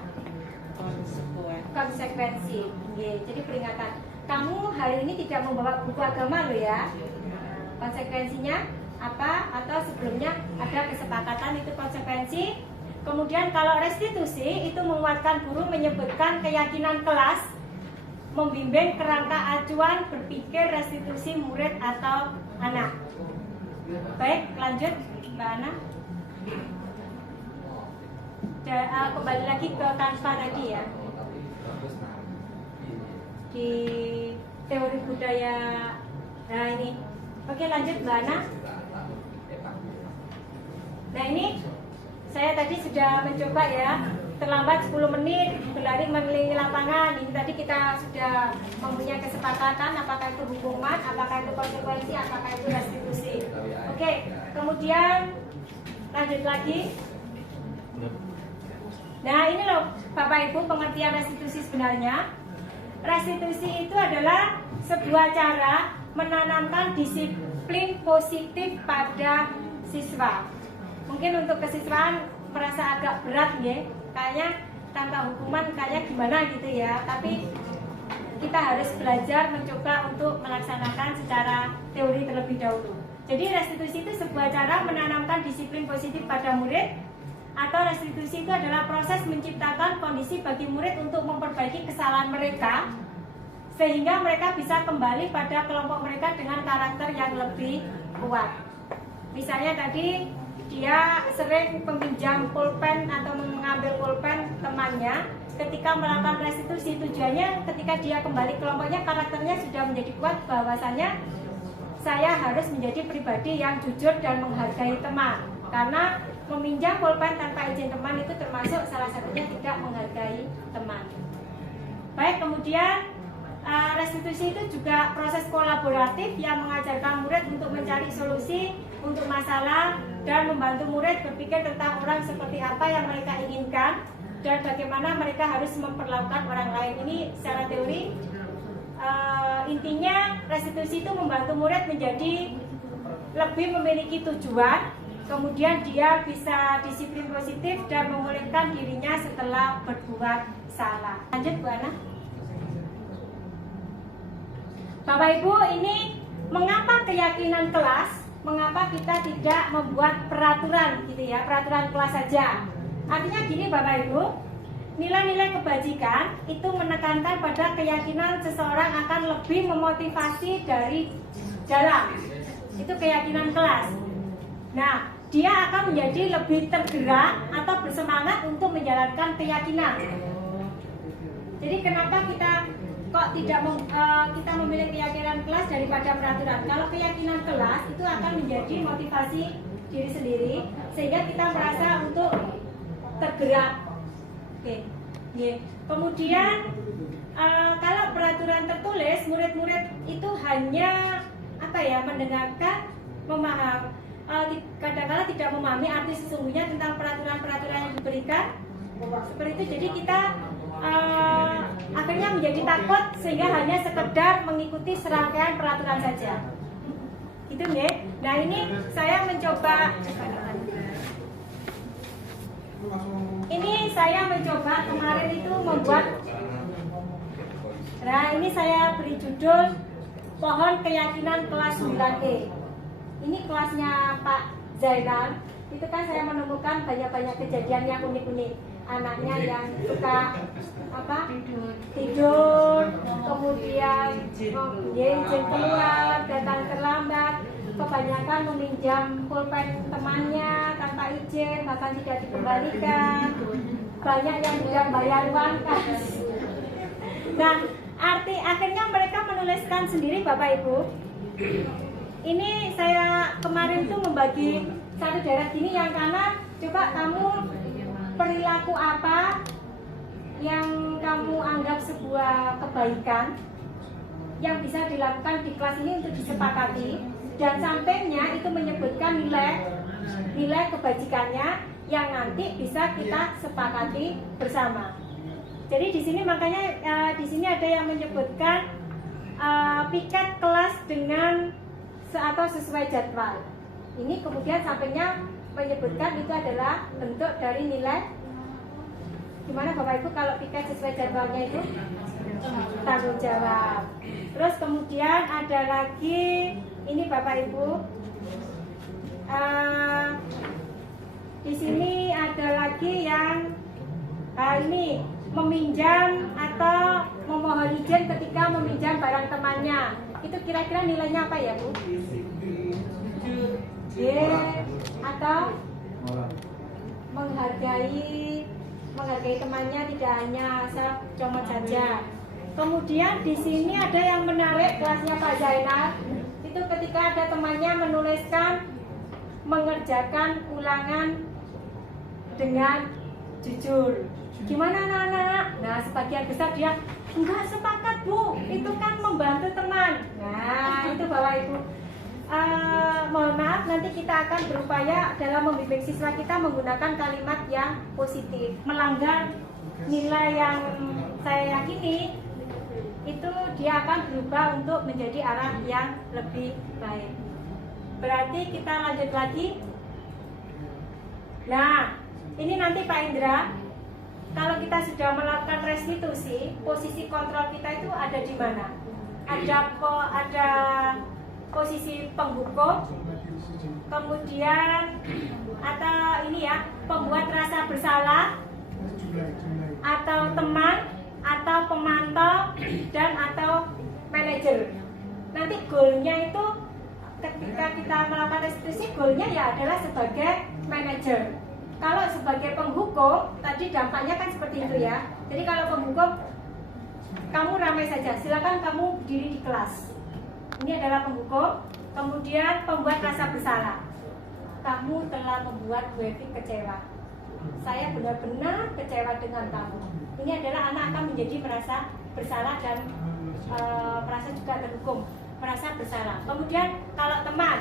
konsekuensi. Jadi peringatan, kamu hari ini tidak membawa buku agama loh ya. Konsekuensinya apa? Atau sebelumnya ada kesepakatan, itu konsekuensi. Kemudian kalau restitusi itu menguatkan guru menyebutkan keyakinan kelas, membimbing kerangka acuan berpikir restitusi murid atau anak. Baik, lanjut Mbak Ana. Kembali lagi ke Kanva tadi ya, di teori budaya. Nah ini, oke lanjut Mbak Ana. Nah ini saya tadi sudah mencoba ya, terlambat 10 menit berlari mengelilingi lapangan. Ini tadi kita sudah mempunyai kesepakatan apakah itu hukuman, apakah itu konsekuensi, apakah itu restitusi. Oke, kemudian lanjut lagi. Nah ini loh Bapak Ibu pengertian restitusi sebenarnya. Restitusi itu adalah sebuah cara menanamkan disiplin positif pada siswa. Mungkin untuk kesiswaan merasa agak berat ya, kayaknya tanpa hukuman kayaknya gimana gitu ya. Tapi kita harus belajar mencoba untuk melaksanakan secara teori terlebih dahulu. Jadi restitusi itu sebuah cara menanamkan disiplin positif pada murid, atau restitusi itu adalah proses menciptakan kondisi bagi murid untuk memperbaiki kesalahan mereka sehingga mereka bisa kembali pada kelompok mereka dengan karakter yang lebih kuat. Misalnya tadi dia sering meminjam pulpen atau mengambil pulpen temannya, ketika melakukan restitusi tujuannya ketika dia kembali kelompoknya karakternya sudah menjadi kuat, bahwasanya saya harus menjadi pribadi yang jujur dan menghargai teman. Karena meminjam pulpen tanpa izin teman itu termasuk salah satunya tidak menghargai teman. Baik, kemudian restitusi itu juga proses kolaboratif yang mengajarkan murid untuk mencari solusi untuk masalah dan membantu murid berpikir tentang orang seperti apa yang mereka inginkan dan bagaimana mereka harus memperlakukan orang lain. Ini secara teori. Intinya restitusi itu membantu murid menjadi lebih memiliki tujuan, kemudian dia bisa disiplin positif dan memulihkan dirinya setelah berbuat salah. Lanjut Bu Ana. Bapak Ibu, ini mengapa keyakinan kelas, mengapa kita tidak membuat peraturan gitu ya, peraturan kelas saja. Artinya gini Bapak Ibu, nilai-nilai kebajikan itu menekankan pada keyakinan seseorang akan lebih memotivasi dari dalam. Itu keyakinan kelas. Nah, dia akan menjadi lebih tergerak atau bersemangat untuk menjalankan keyakinan. Jadi kenapa kita kok tidak kita memilih keyakinan kelas daripada peraturan? Kalau keyakinan kelas itu akan menjadi motivasi diri sendiri sehingga kita merasa untuk tergerak. Oke. Kemudian kalau peraturan tertulis, murid-murid itu hanya mendengarkan, memaham, kadang-kadang tidak memahami arti sesungguhnya tentang peraturan-peraturan yang diberikan. Seperti itu, jadi kita akhirnya menjadi takut sehingga hanya sekedar mengikuti serangkaian peraturan saja. Itu nih. Nah ini saya mencoba. Ini saya mencoba kemarin itu membuat. Nah ini saya beri judul Pohon Keyakinan kelas 9E. Ini kelasnya Pak Zainal. itu kan saya menemukan banyak-banyak kejadian yang unik-unik. Anaknya yang suka tidur, kemudian izin keluar, datang terlambat, kebanyakan meminjam pulpen temannya tanpa izin, bahkan tidak dikembalikan. Banyak yang tidak bayar uang kas. Nah, akhirnya mereka menuliskan sendiri, Bapak Ibu. Ini saya kemarin tuh membagi satu daerah gini yang karena coba kamu perilaku apa yang kamu anggap sebuah kebaikan yang bisa dilakukan di kelas ini untuk disepakati, dan sampingnya itu menyebutkan nilai kebajikannya yang nanti bisa kita sepakati bersama. Jadi di sini makanya di sini ada yang menyebutkan piket kelas dengan atau sesuai jadwal. Ini kemudian sampingnya menyebutkan itu adalah bentuk dari nilai. Gimana Bapak Ibu kalau piket sesuai jadwalnya itu? Tanggung jawab. Terus kemudian ada lagi ini Bapak Ibu. Di sini ada lagi yang ini meminjam atau memohon izin ketika meminjam barang temannya. Itu kira-kira nilainya apa ya Bu? D atau menghargai temannya, tidak hanya asal comot saja. Kemudian di sini ada yang menarik kelasnya Pak Zainal. Itu ketika ada temannya menuliskan mengerjakan ulangan dengan jujur. Gimana anak-anak? Nah, sebagian besar dia enggak sepakat Bu, itu kan membantu teman. Nah, itu Bapak Ibu. Mohon maaf, nanti kita akan berupaya dalam membimbing siswa kita menggunakan kalimat yang positif. Melanggar nilai yang saya yakini itu dia akan berubah untuk menjadi arah yang lebih baik. Berarti kita lanjut lagi. Nah, ini nanti Pak Indra, kalau kita sudah melakukan restitusi, posisi kontrol kita itu ada di mana? Ada posisi penghukum, kemudian atau ini ya, pembuat rasa bersalah, atau teman, atau pemantau, dan atau manajer. Nanti goalnya itu ketika kita melakukan restitusi, goalnya ya adalah sebagai manajer. Kalau sebagai penghukum, tadi dampaknya kan seperti itu ya. Jadi kalau penghukum, kamu ramai saja, silakan kamu berdiri di kelas. Ini adalah penghukum. Kemudian pembuat rasa bersalah. Kamu telah membuat Bu Evi kecewa. Saya benar-benar kecewa dengan kamu. Ini adalah anak akan menjadi merasa bersalah dan merasa juga terhukum, merasa bersalah. Kemudian kalau teman,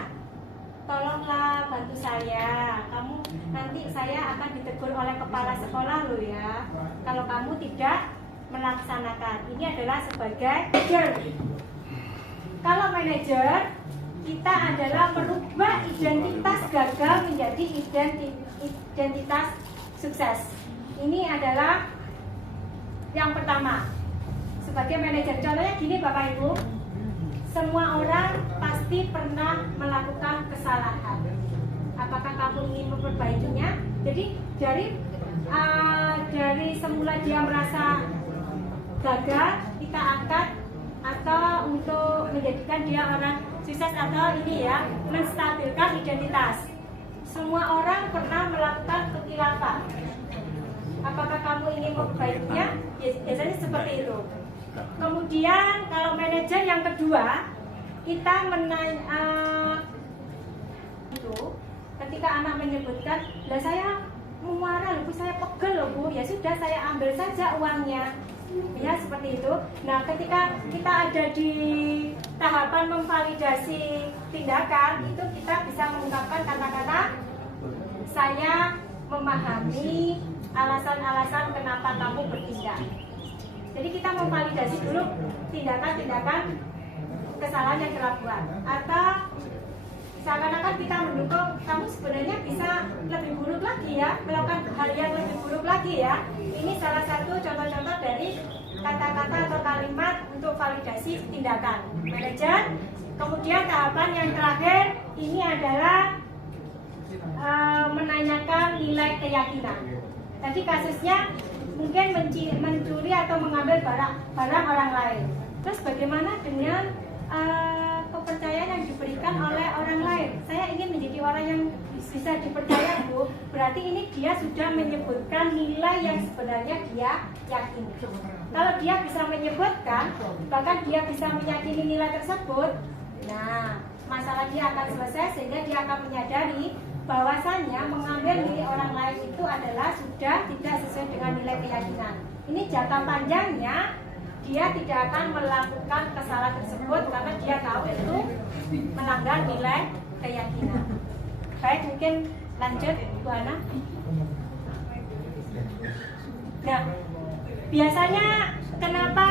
tolonglah bantu saya. Kamu nanti saya akan ditegur oleh kepala sekolah loh ya. Kalau kamu tidak melaksanakan. Ini adalah sebagai manajer. Kalau manajer, kita adalah merubah identitas gagal menjadi identitas sukses. Ini adalah yang pertama. Sebagai manajer, contohnya gini Bapak Ibu. Semua orang pasti pernah melakukan kesalahan. Apakah kamu ingin memperbaikinya? Jadi dari semula dia merasa gagal, kita angkat atau untuk menjadikan dia orang sukses atau ini ya, menstabilkan identitas. Semua orang pernah melakukan kekilafan. Apakah kamu ingin memperbaikinya? Biasanya seperti itu. Kemudian kalau manajer yang kedua, kita menanya itu ketika anak menyebutkan, lah saya mau marah loh Bu, saya pegel loh Bu, ya sudah saya ambil saja uangnya. Ya seperti itu. Nah ketika kita ada di tahapan memvalidasi tindakan, itu kita bisa mengungkapkan kata-kata saya memahami alasan-alasan kenapa kamu bertindak. Jadi kita memvalidasi dulu tindakan-tindakan kesalahan yang dilakukan. Atau seakan-akan kita mendukung kamu sebenarnya bisa lebih buruk lagi ya, melakukan hal yang lebih buruk lagi ya. Ini salah satu contoh-contoh dari kata-kata atau kalimat untuk validasi tindakan manajer. Kemudian tahapan yang terakhir ini adalah menanyakan nilai keyakinan. Tadi kasusnya mungkin mencuri atau mengambil barang orang lain. Terus bagaimana dengan kepercayaan yang diberikan oleh orang lain? Saya ingin menjadi orang yang bisa dipercaya, Bu. Berarti ini dia sudah menyebutkan nilai yang sebenarnya dia yakini. Kalau dia bisa menyebutkan, bahkan dia bisa meyakini nilai tersebut, nah masalah dia akan selesai sehingga dia akan menyadari bahwasannya mengambil milik orang lain itu adalah sudah tidak sesuai dengan nilai keyakinan. Ini jangka panjangnya dia tidak akan melakukan kesalahan tersebut karena dia tahu itu melanggar nilai keyakinan. Baik, mungkin lanjut Bu Ana. Nah, biasanya kenapa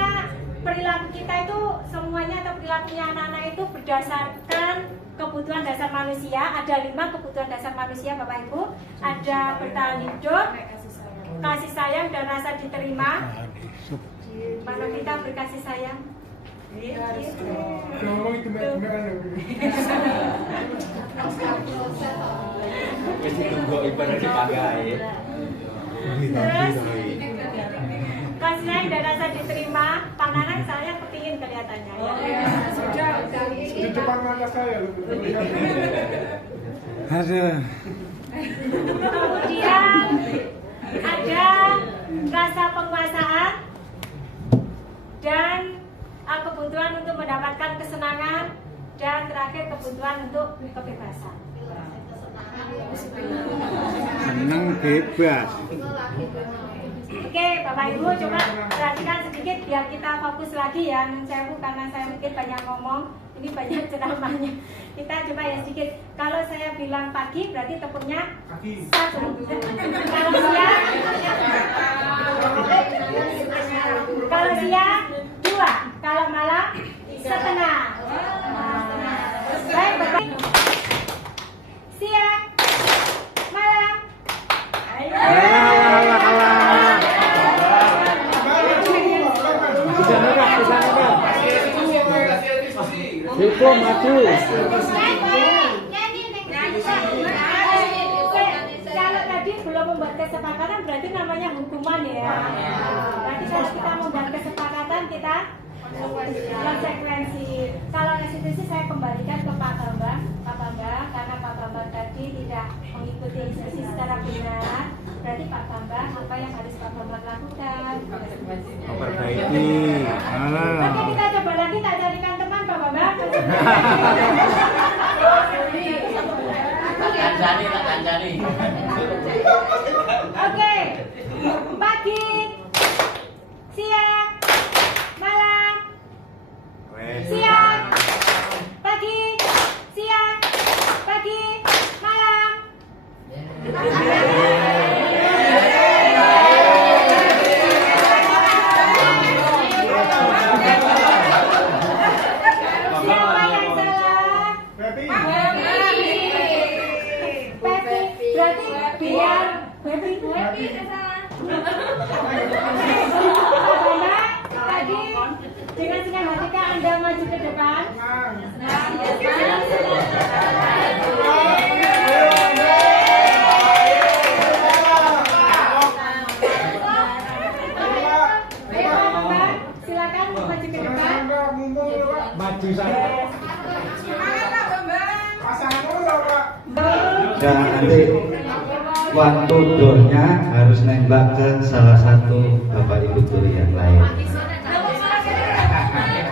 perilaku kita itu semuanya atau perilakunya anak-anak itu berdasarkan kebutuhan dasar manusia. Ada 5 kebutuhan dasar manusia, Bapak Ibu. Ada bertahan hidup, kasih sayang dan rasa diterima. Mana kita berkasih sayang? Ngomong itu benar-benar. Wis ditunggu ibarat dipakai. Terus kasih sayang dan rasa diterima. Pandangan saya kepingin kelihatannya ya. Di depan mata saya loh. Kemudian ada rasa penguasaan dan kebutuhan untuk mendapatkan kesenangan, dan terakhir kebutuhan untuk kebebasan. Seneng bebas. Oke, Bapak Ibu coba perhatikan sedikit biar kita fokus lagi ya. Karena saya mungkin banyak ngomong, ini banyak ceramahnya. Kita coba ya sedikit. Kalau saya bilang pagi berarti tepuknya 1. Kalau siang 2. Kalau malam setengah. Baik, Bapak. Siang, malam. Itu maju. Kalau tadi belum membuat kesepakatan berarti namanya hukuman ya. Berarti kalau kita membuat kesepakatan kita konsekuensi. Kalau restitusi saya kembalikan ke Pak Bambang, karena Pak Bambang tadi tidak mengikuti instruksi secara benar. Berarti Pak Bambang apa yang harus Pak Bambang lakukan? Memperbaiki. Oke, kita coba lagi, tak carikan teman Pak Bambang. Tak kancani. Oke, pagi, siang, malam, siang, pagi, siang, pagi, malam. Siapa yang salah? Pepi. Berarti biar Pepi salah. Tadi dengan senang hati Anda maju ke depan. Silakan maju ke depan. Maju sana. Dan nanti waktu dornya harus nembak ke salah satu Bapak Ibu guru yang lain.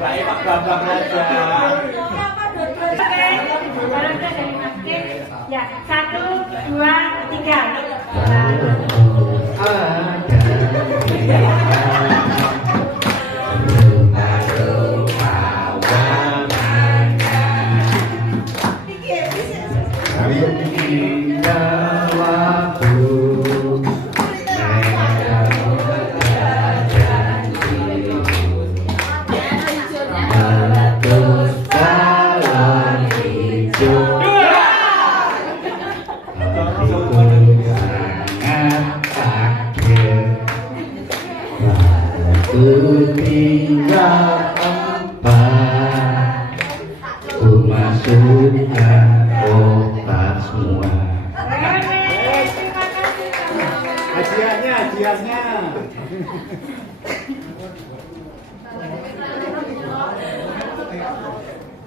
Baik Pak Bambang aja. Ya, 1, 2, 3. Tinggal empat, ku masukkan otak semua. hadiahnya.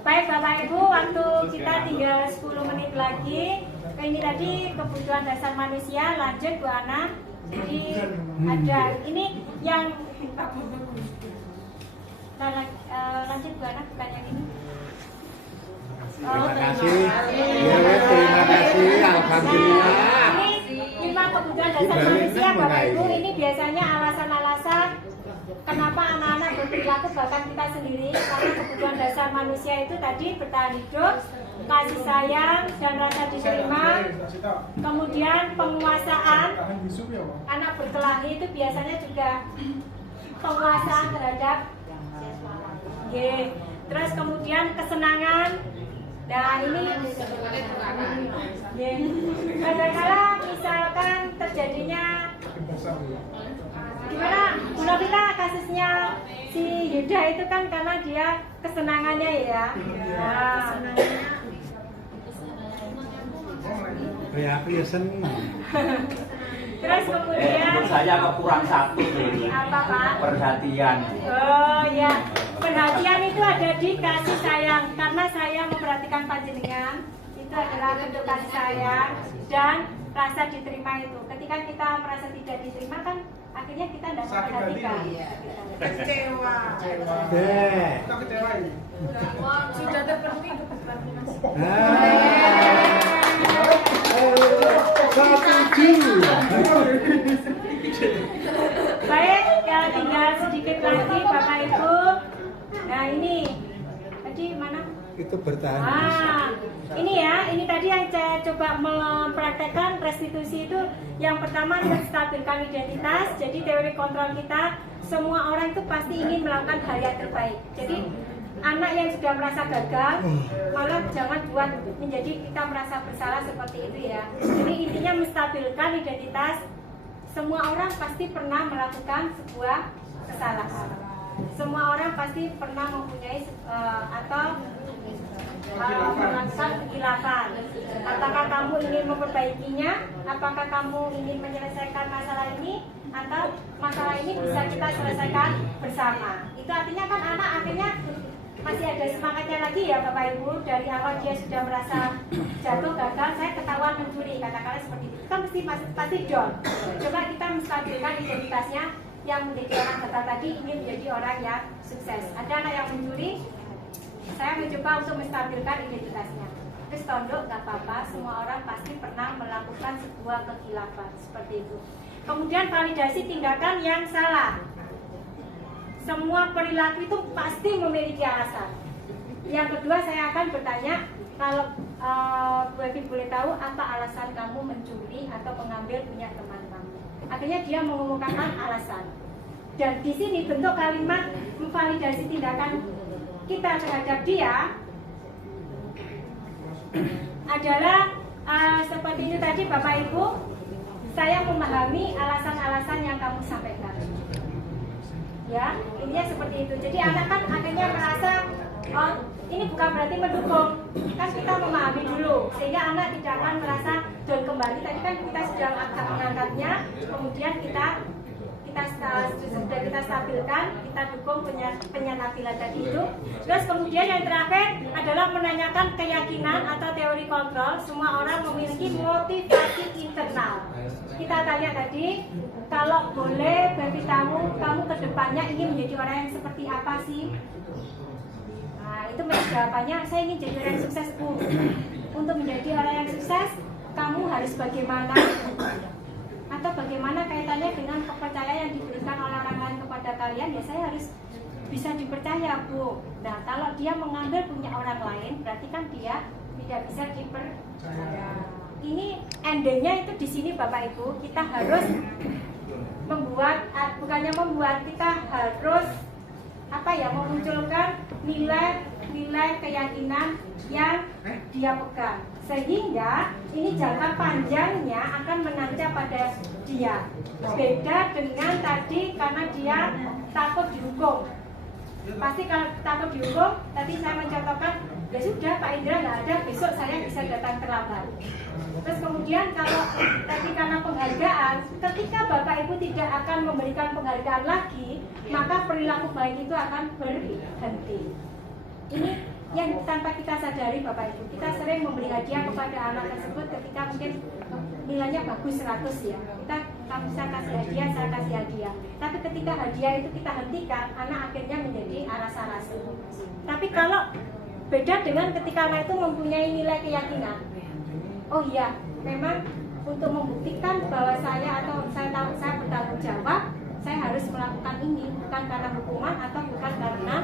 Baik Bapak Ibu, waktu kita tinggal 10 menit lagi. Ini tadi kebutuhan dasar manusia, lanjut Bu Ana. Jadi ada ini yang lanjut Bu Ana, bukan yang ini. Terima kasih. Ya, terima kasih. Alhamdulillah. Ini 5 kebutuhan dasar manusia Bapak Ibu. Ini biasanya alasan-alasan kenapa anak-anak berperilaku bahkan kita sendiri, karena kebutuhan dasar manusia itu tadi bertahan hidup, kasih sayang dan rasa diterima, kemudian penguasaan. Anak berkelahi itu biasanya juga penguasaan terhadap terus kemudian kesenangan. Nah ini kadang-kala misalkan terjadinya gimana Bu Novita kasusnya si Yuda itu kan karena dia kesenangannya ya. Nah, Ya senang. terus kemudian Menurut saya kekurang satu ini. apa Pak? Perhatian. Oh ya, perhatian itu ada di kasih sayang. Karena saya memperhatikan panjenengan, itu adalah bentuk kasih sayang dan rasa diterima itu. Ketika kita merasa tidak diterima kan akhirnya kita tidak memperhatikan. Kecewa. Sudah terpenuhi kebutuhan Mas. Baik, ya tinggal sedikit lagi Bapak Ibu. Nah ini tadi mana? Itu bertahan. Ini ya, ini tadi yang saya coba mempraktekkan restitusi itu. Yang pertama menstabilkan identitas. Jadi teori kontrol kita, semua orang itu pasti ingin melakukan hal yang terbaik. Jadi anak yang sudah merasa gagal, malah jangan buat menjadi kita merasa bersalah seperti itu ya. Jadi intinya menstabilkan identitas. Semua orang pasti pernah melakukan sebuah kesalahan. Semua orang pasti pernah mempunyai atau melakukan kehilafan. Apakah kamu ingin memperbaikinya? Apakah kamu ingin menyelesaikan masalah ini? Atau masalah ini bisa kita selesaikan bersama? Itu artinya kan anak akhirnya masih ada semangatnya lagi ya Bapak Ibu. Dari awal dia sudah merasa jatuh gagal, saya ketahuan mencuri, katakanlah seperti itu. Kan pasti down. Coba kita menstabilkan identitasnya, yang menjadi orang gagal tadi ingin menjadi orang yang sukses. Ada anak yang mencuri, saya mencoba untuk menstabilkan identitasnya. Terus tondok nggak apa-apa, semua orang pasti pernah melakukan sebuah kekhilafan seperti itu. Kemudian validasi tindakan yang salah. Semua perilaku itu pasti memiliki alasan. Yang kedua saya akan bertanya, kalau Bu Evi boleh tahu apa alasan kamu mencuri atau mengambil punya teman kamu? Akhirnya dia mengumumkan alasan. Dan di sini bentuk kalimat memvalidasi tindakan kita terhadap dia adalah seperti itu tadi Bapak Ibu. Saya memahami alasan-alasan yang kamu sampaikan. Ya, intinya seperti itu. Jadi anak kan akhirnya merasa, oh ini bukan berarti mendukung. Kan kita memahami dulu, sehingga anak tidak akan merasa down kembali. Tadi kan kita sudah mengangkatnya, kemudian kita sudah kita stabilkan, kita dukung penyatabilan tadi itu. Terus kemudian yang terakhir adalah menanyakan keyakinan atau teori kontrol. Semua orang memiliki motivasi internal. Kita tanya tadi, kalau boleh bagi kamu kedepannya ingin menjadi orang yang seperti apa sih? Nah itu jawabannya, saya ingin jadi orang yang sukses Bu. Untuk menjadi orang yang sukses, kamu harus bagaimana? Atau bagaimana kaitannya dengan kepercayaan yang diberikan oleh orang lain kepada kalian? Ya saya harus bisa dipercaya Bu. Nah kalau dia mengambil punya orang lain, berarti kan dia tidak bisa dipercaya. Ini endingnya itu di sini Bapak Ibu, kita harus membuat, bukannya membuat, kita harus memunculkan nilai keyakinan yang dia pegang, sehingga ini jangka panjangnya akan menancap pada dia. Beda dengan tadi karena dia takut dihukum. Pasti kalau takut dihukum, tadi saya mencontohkan, ya sudah Pak Indra nggak ada, besok saya bisa datang terlambat. Terus kemudian kalau tadi karena penghargaan, ketika Bapak Ibu tidak akan memberikan penghargaan lagi, maka perilaku baik itu akan berhenti. Ini yang tanpa kita sadari Bapak Ibu, kita sering memberi hadiah kepada anak tersebut ketika mungkin nilainya bagus 100 ya, kita bisa kasih hadiah, saya kasih hadiah. Tapi ketika hadiah itu kita hentikan, anak akhirnya menjadi rasa-rasa. Tapi kalau beda dengan ketika anak itu mempunyai nilai keyakinan, oh iya, memang untuk membuktikan bahwa saya bertanggung jawab, saya harus melakukan ini bukan karena hukuman atau bukan karena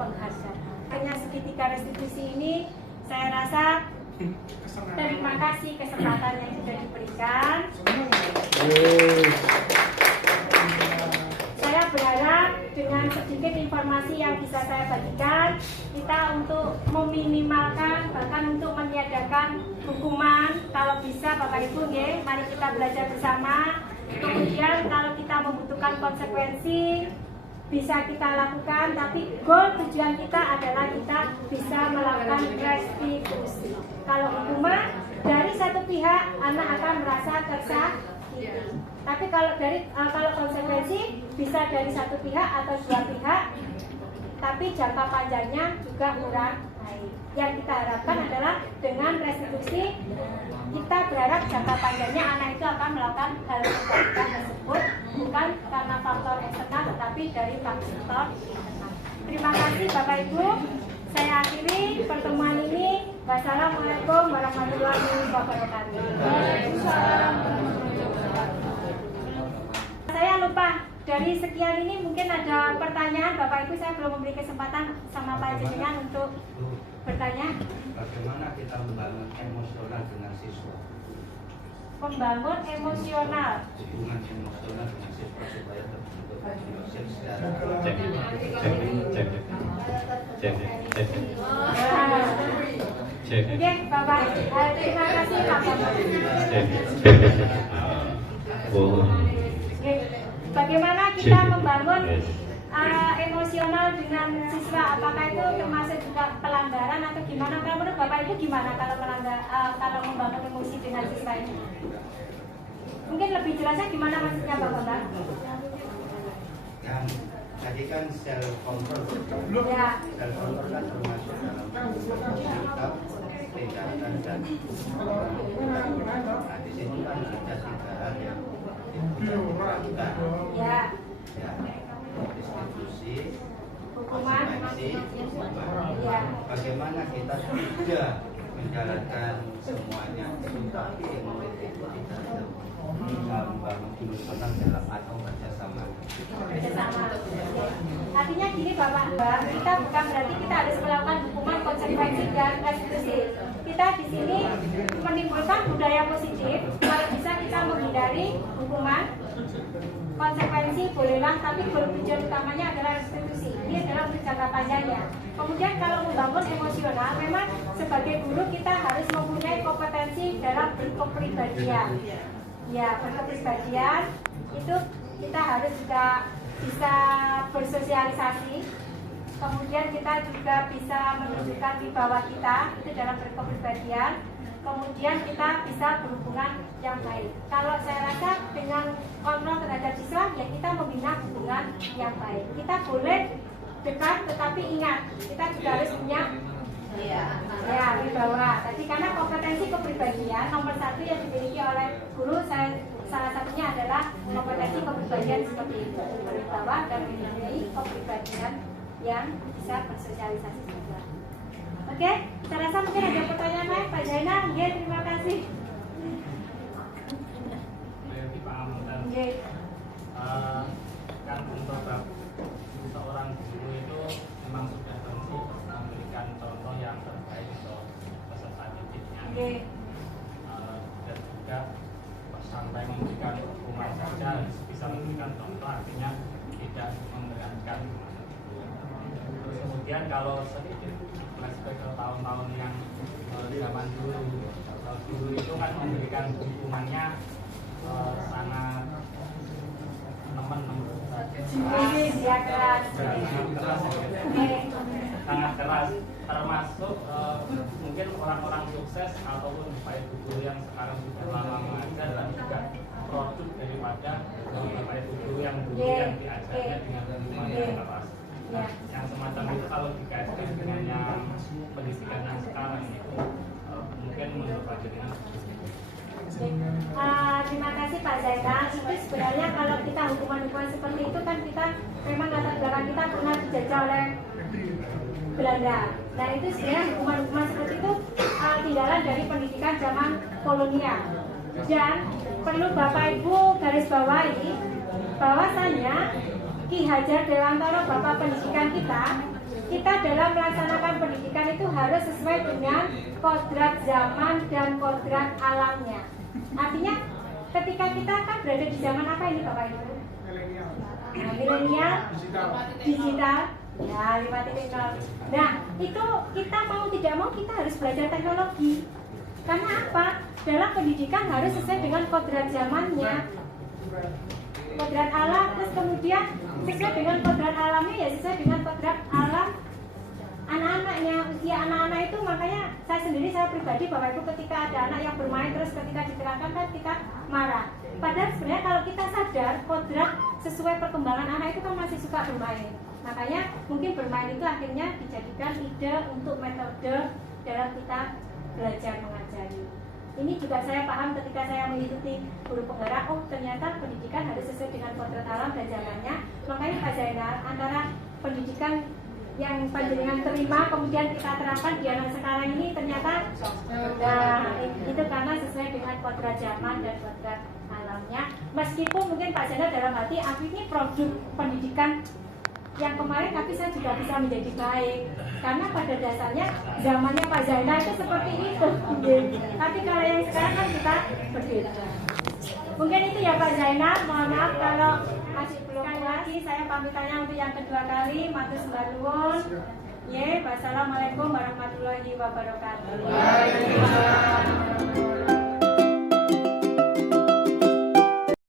penghargaan. Hanya segitiga restitusi ini, saya rasa terima kasih kesempatan yang sudah diberikan. Saya berharap dengan sedikit informasi yang bisa saya bagikan, kita untuk meminimalkan bahkan untuk meniadakan hukuman. Kalau bisa Bapak Ibu, mari kita belajar bersama. Kemudian kalau kita membutuhkan konsekuensi, bisa kita lakukan, tapi goal tujuan kita adalah kita bisa melakukan restitusi. Kalau hukuman dari satu pihak, anak akan merasa tersakiti. Tapi kalau konsekuensi bisa dari satu pihak atau dua pihak, tapi jangka panjangnya juga kurang baik. Yang kita harapkan adalah dengan restitusi, kita berharap jangka panjangnya anak itu akan melakukan hal kebaikan tersebut bukan karena faktor eksternal tetapi dari faktor internal. Terima kasih Bapak Ibu. Saya akhiri pertemuan ini. Wassalamualaikum warahmatullahi wabarakatuh. Saya lupa, dari sekian ini mungkin ada pertanyaan Bapak Ibu, saya belum memberi kesempatan sama Pak Jenengan untuk bertanya. Bagaimana kita membangun emosional dengan siswa? Membangun emosional. Hubungan emosional dengan siswa supaya terbentuk emosi secara Oke, Bapak. Terima kasih Pak Bapak. Oke, bagaimana kita membangun emosional dengan siswa? Apakah itu termasuk juga pelanggaran atau gimana? Kalau menurut Bapak Ibu gimana kalau membangun emosi dengan siswa ini? Mungkin lebih jelasnya gimana maksudnya Bapak? Yang tadi kan self control. Ya. Self control kan termasuk dalam sikap, tindakan dan nah, di sini kan ada 3 hal yang dilakukan. Ya. Ya, distribusi, Hukuman. konsekuensi, Ya. bagaimana kita sudah menjalankan semuanya, tapi murid itu tidak membangun emosional dalam atau kerjasama. Bersama. Artinya gini Bapak, kita bukan berarti kita harus melakukan hukuman, konsekuensi dan restitusi. Kita di sini menimbulkan budaya positif. Kalau bisa kita menghindari hukuman, konsekuensi bolehlah, tapi tujuan utamanya adalah restitusi. Ini adalah untuk jangka panjangnya. Kemudian kalau membangun emosional, memang sebagai guru kita harus mempunyai kompetensi dalam berkepribadian. Ya, berkepribadian itu kita harus juga bisa bersosialisasi. Kemudian kita juga bisa menunjukkan wibawa kita itu dalam berkepribadian. Kemudian kita bisa berhubungan yang baik. Kalau saya rasa dengan kontrol terhadap siswa, ya kita membina hubungan yang baik. Kita boleh dekat, tetapi ingat kita juga harus punya ya wibawa. Tadi karena kompetensi kepribadian nomor 1 yang dimiliki oleh guru, salah satunya adalah kompetensi kepribadian seperti itu, berwibawa dan memiliki kepribadian yang bisa bersosialisasi juga. Oke, saya rasa mungkin ada pertanyaan lain Pak Zainal. Ya, terima kasih. Kan untuk seorang guru itu memang sudah tentu memberikan contoh yang terbaik untuk peserta didiknya. Dan juga sampai memberikan hukuman saja bisa memberikan contoh, artinya tidak memberatkan. Terus kemudian kalau sedikit flashback ke tahun-tahun yang zaman dulu, guru itu kan memberikan hukumannya sangat nemen Ya keras. Sangat keras, termasuk mungkin orang-orang sukses ataupun bapak ibu guru yang sekarang sudah lama mengajar dan juga produk daripada bapak ibu guru yang dulu yang diajarnya dengan lingkungan yang keras. Nah, yang semacam itu kalau dikaitkan dengan yang pendidikan yang sekarang itu mungkin menurut Pak Jenderal. Terima kasih Pak Zainal. Itu sebenarnya kalau kita hukuman-hukuman seperti itu kan kita memang latar belakang kita pernah dijajah oleh Belanda. Nah itu sebenarnya hukuman-hukuman seperti itu tindakan dari pendidikan zaman kolonial. Dan perlu Bapak Ibu garis bawahi bahwasanya Ki Hajar Dewantara Bapak pendidikan kita dalam melaksanakan pendidikan itu harus sesuai dengan kodrat zaman dan kodrat alamnya. Artinya ketika kita kan berada di zaman apa ini Bapak Ibu? Milenial, digital, ya 5.0. Nah itu kita mau tidak mau kita harus belajar teknologi. Karena apa? Dalam pendidikan harus sesuai dengan kodrat zamannya, kodrat alam, terus kemudian sesuai dengan kodrat alamnya ya sesuai dengan kodrat alam anak-anaknya, usia anak-anak itu. Makanya saya pribadi Bapak Ibu ketika ada anak yang bermain terus ketika diterangkan kan kita marah. Padahal sebenarnya kalau kita sadar kodrat sesuai perkembangan anak itu kan masih suka bermain. Makanya mungkin bermain itu akhirnya dijadikan ide untuk metode dalam kita belajar mengajari. Ini juga saya paham ketika saya mengikuti guru penggerak, oh ternyata pendidikan harus sesuai dengan kodrat alam dan zamannya. Makanya Pak Zainal, antara pendidikan yang panjenengan terima kemudian kita terapkan di anak sekarang ini ternyata itu karena sesuai dengan kodrat zaman dan kodrat alamnya. Meskipun mungkin Pak Zainal dalam hati aku ini produk pendidikan yang kemarin tapi saya juga bisa menjadi baik karena pada dasarnya zamannya Pak Zainal itu seperti itu. Tapi kalau yang sekarang kan kita berbeda. Mungkin itu ya Pak Zainal, mohon maaf kalau masih belum lagi. Saya pamitannya untuk yang kedua kali. Matur sembah nuwun. Wassalamualaikum warahmatullahi wabarakatuh.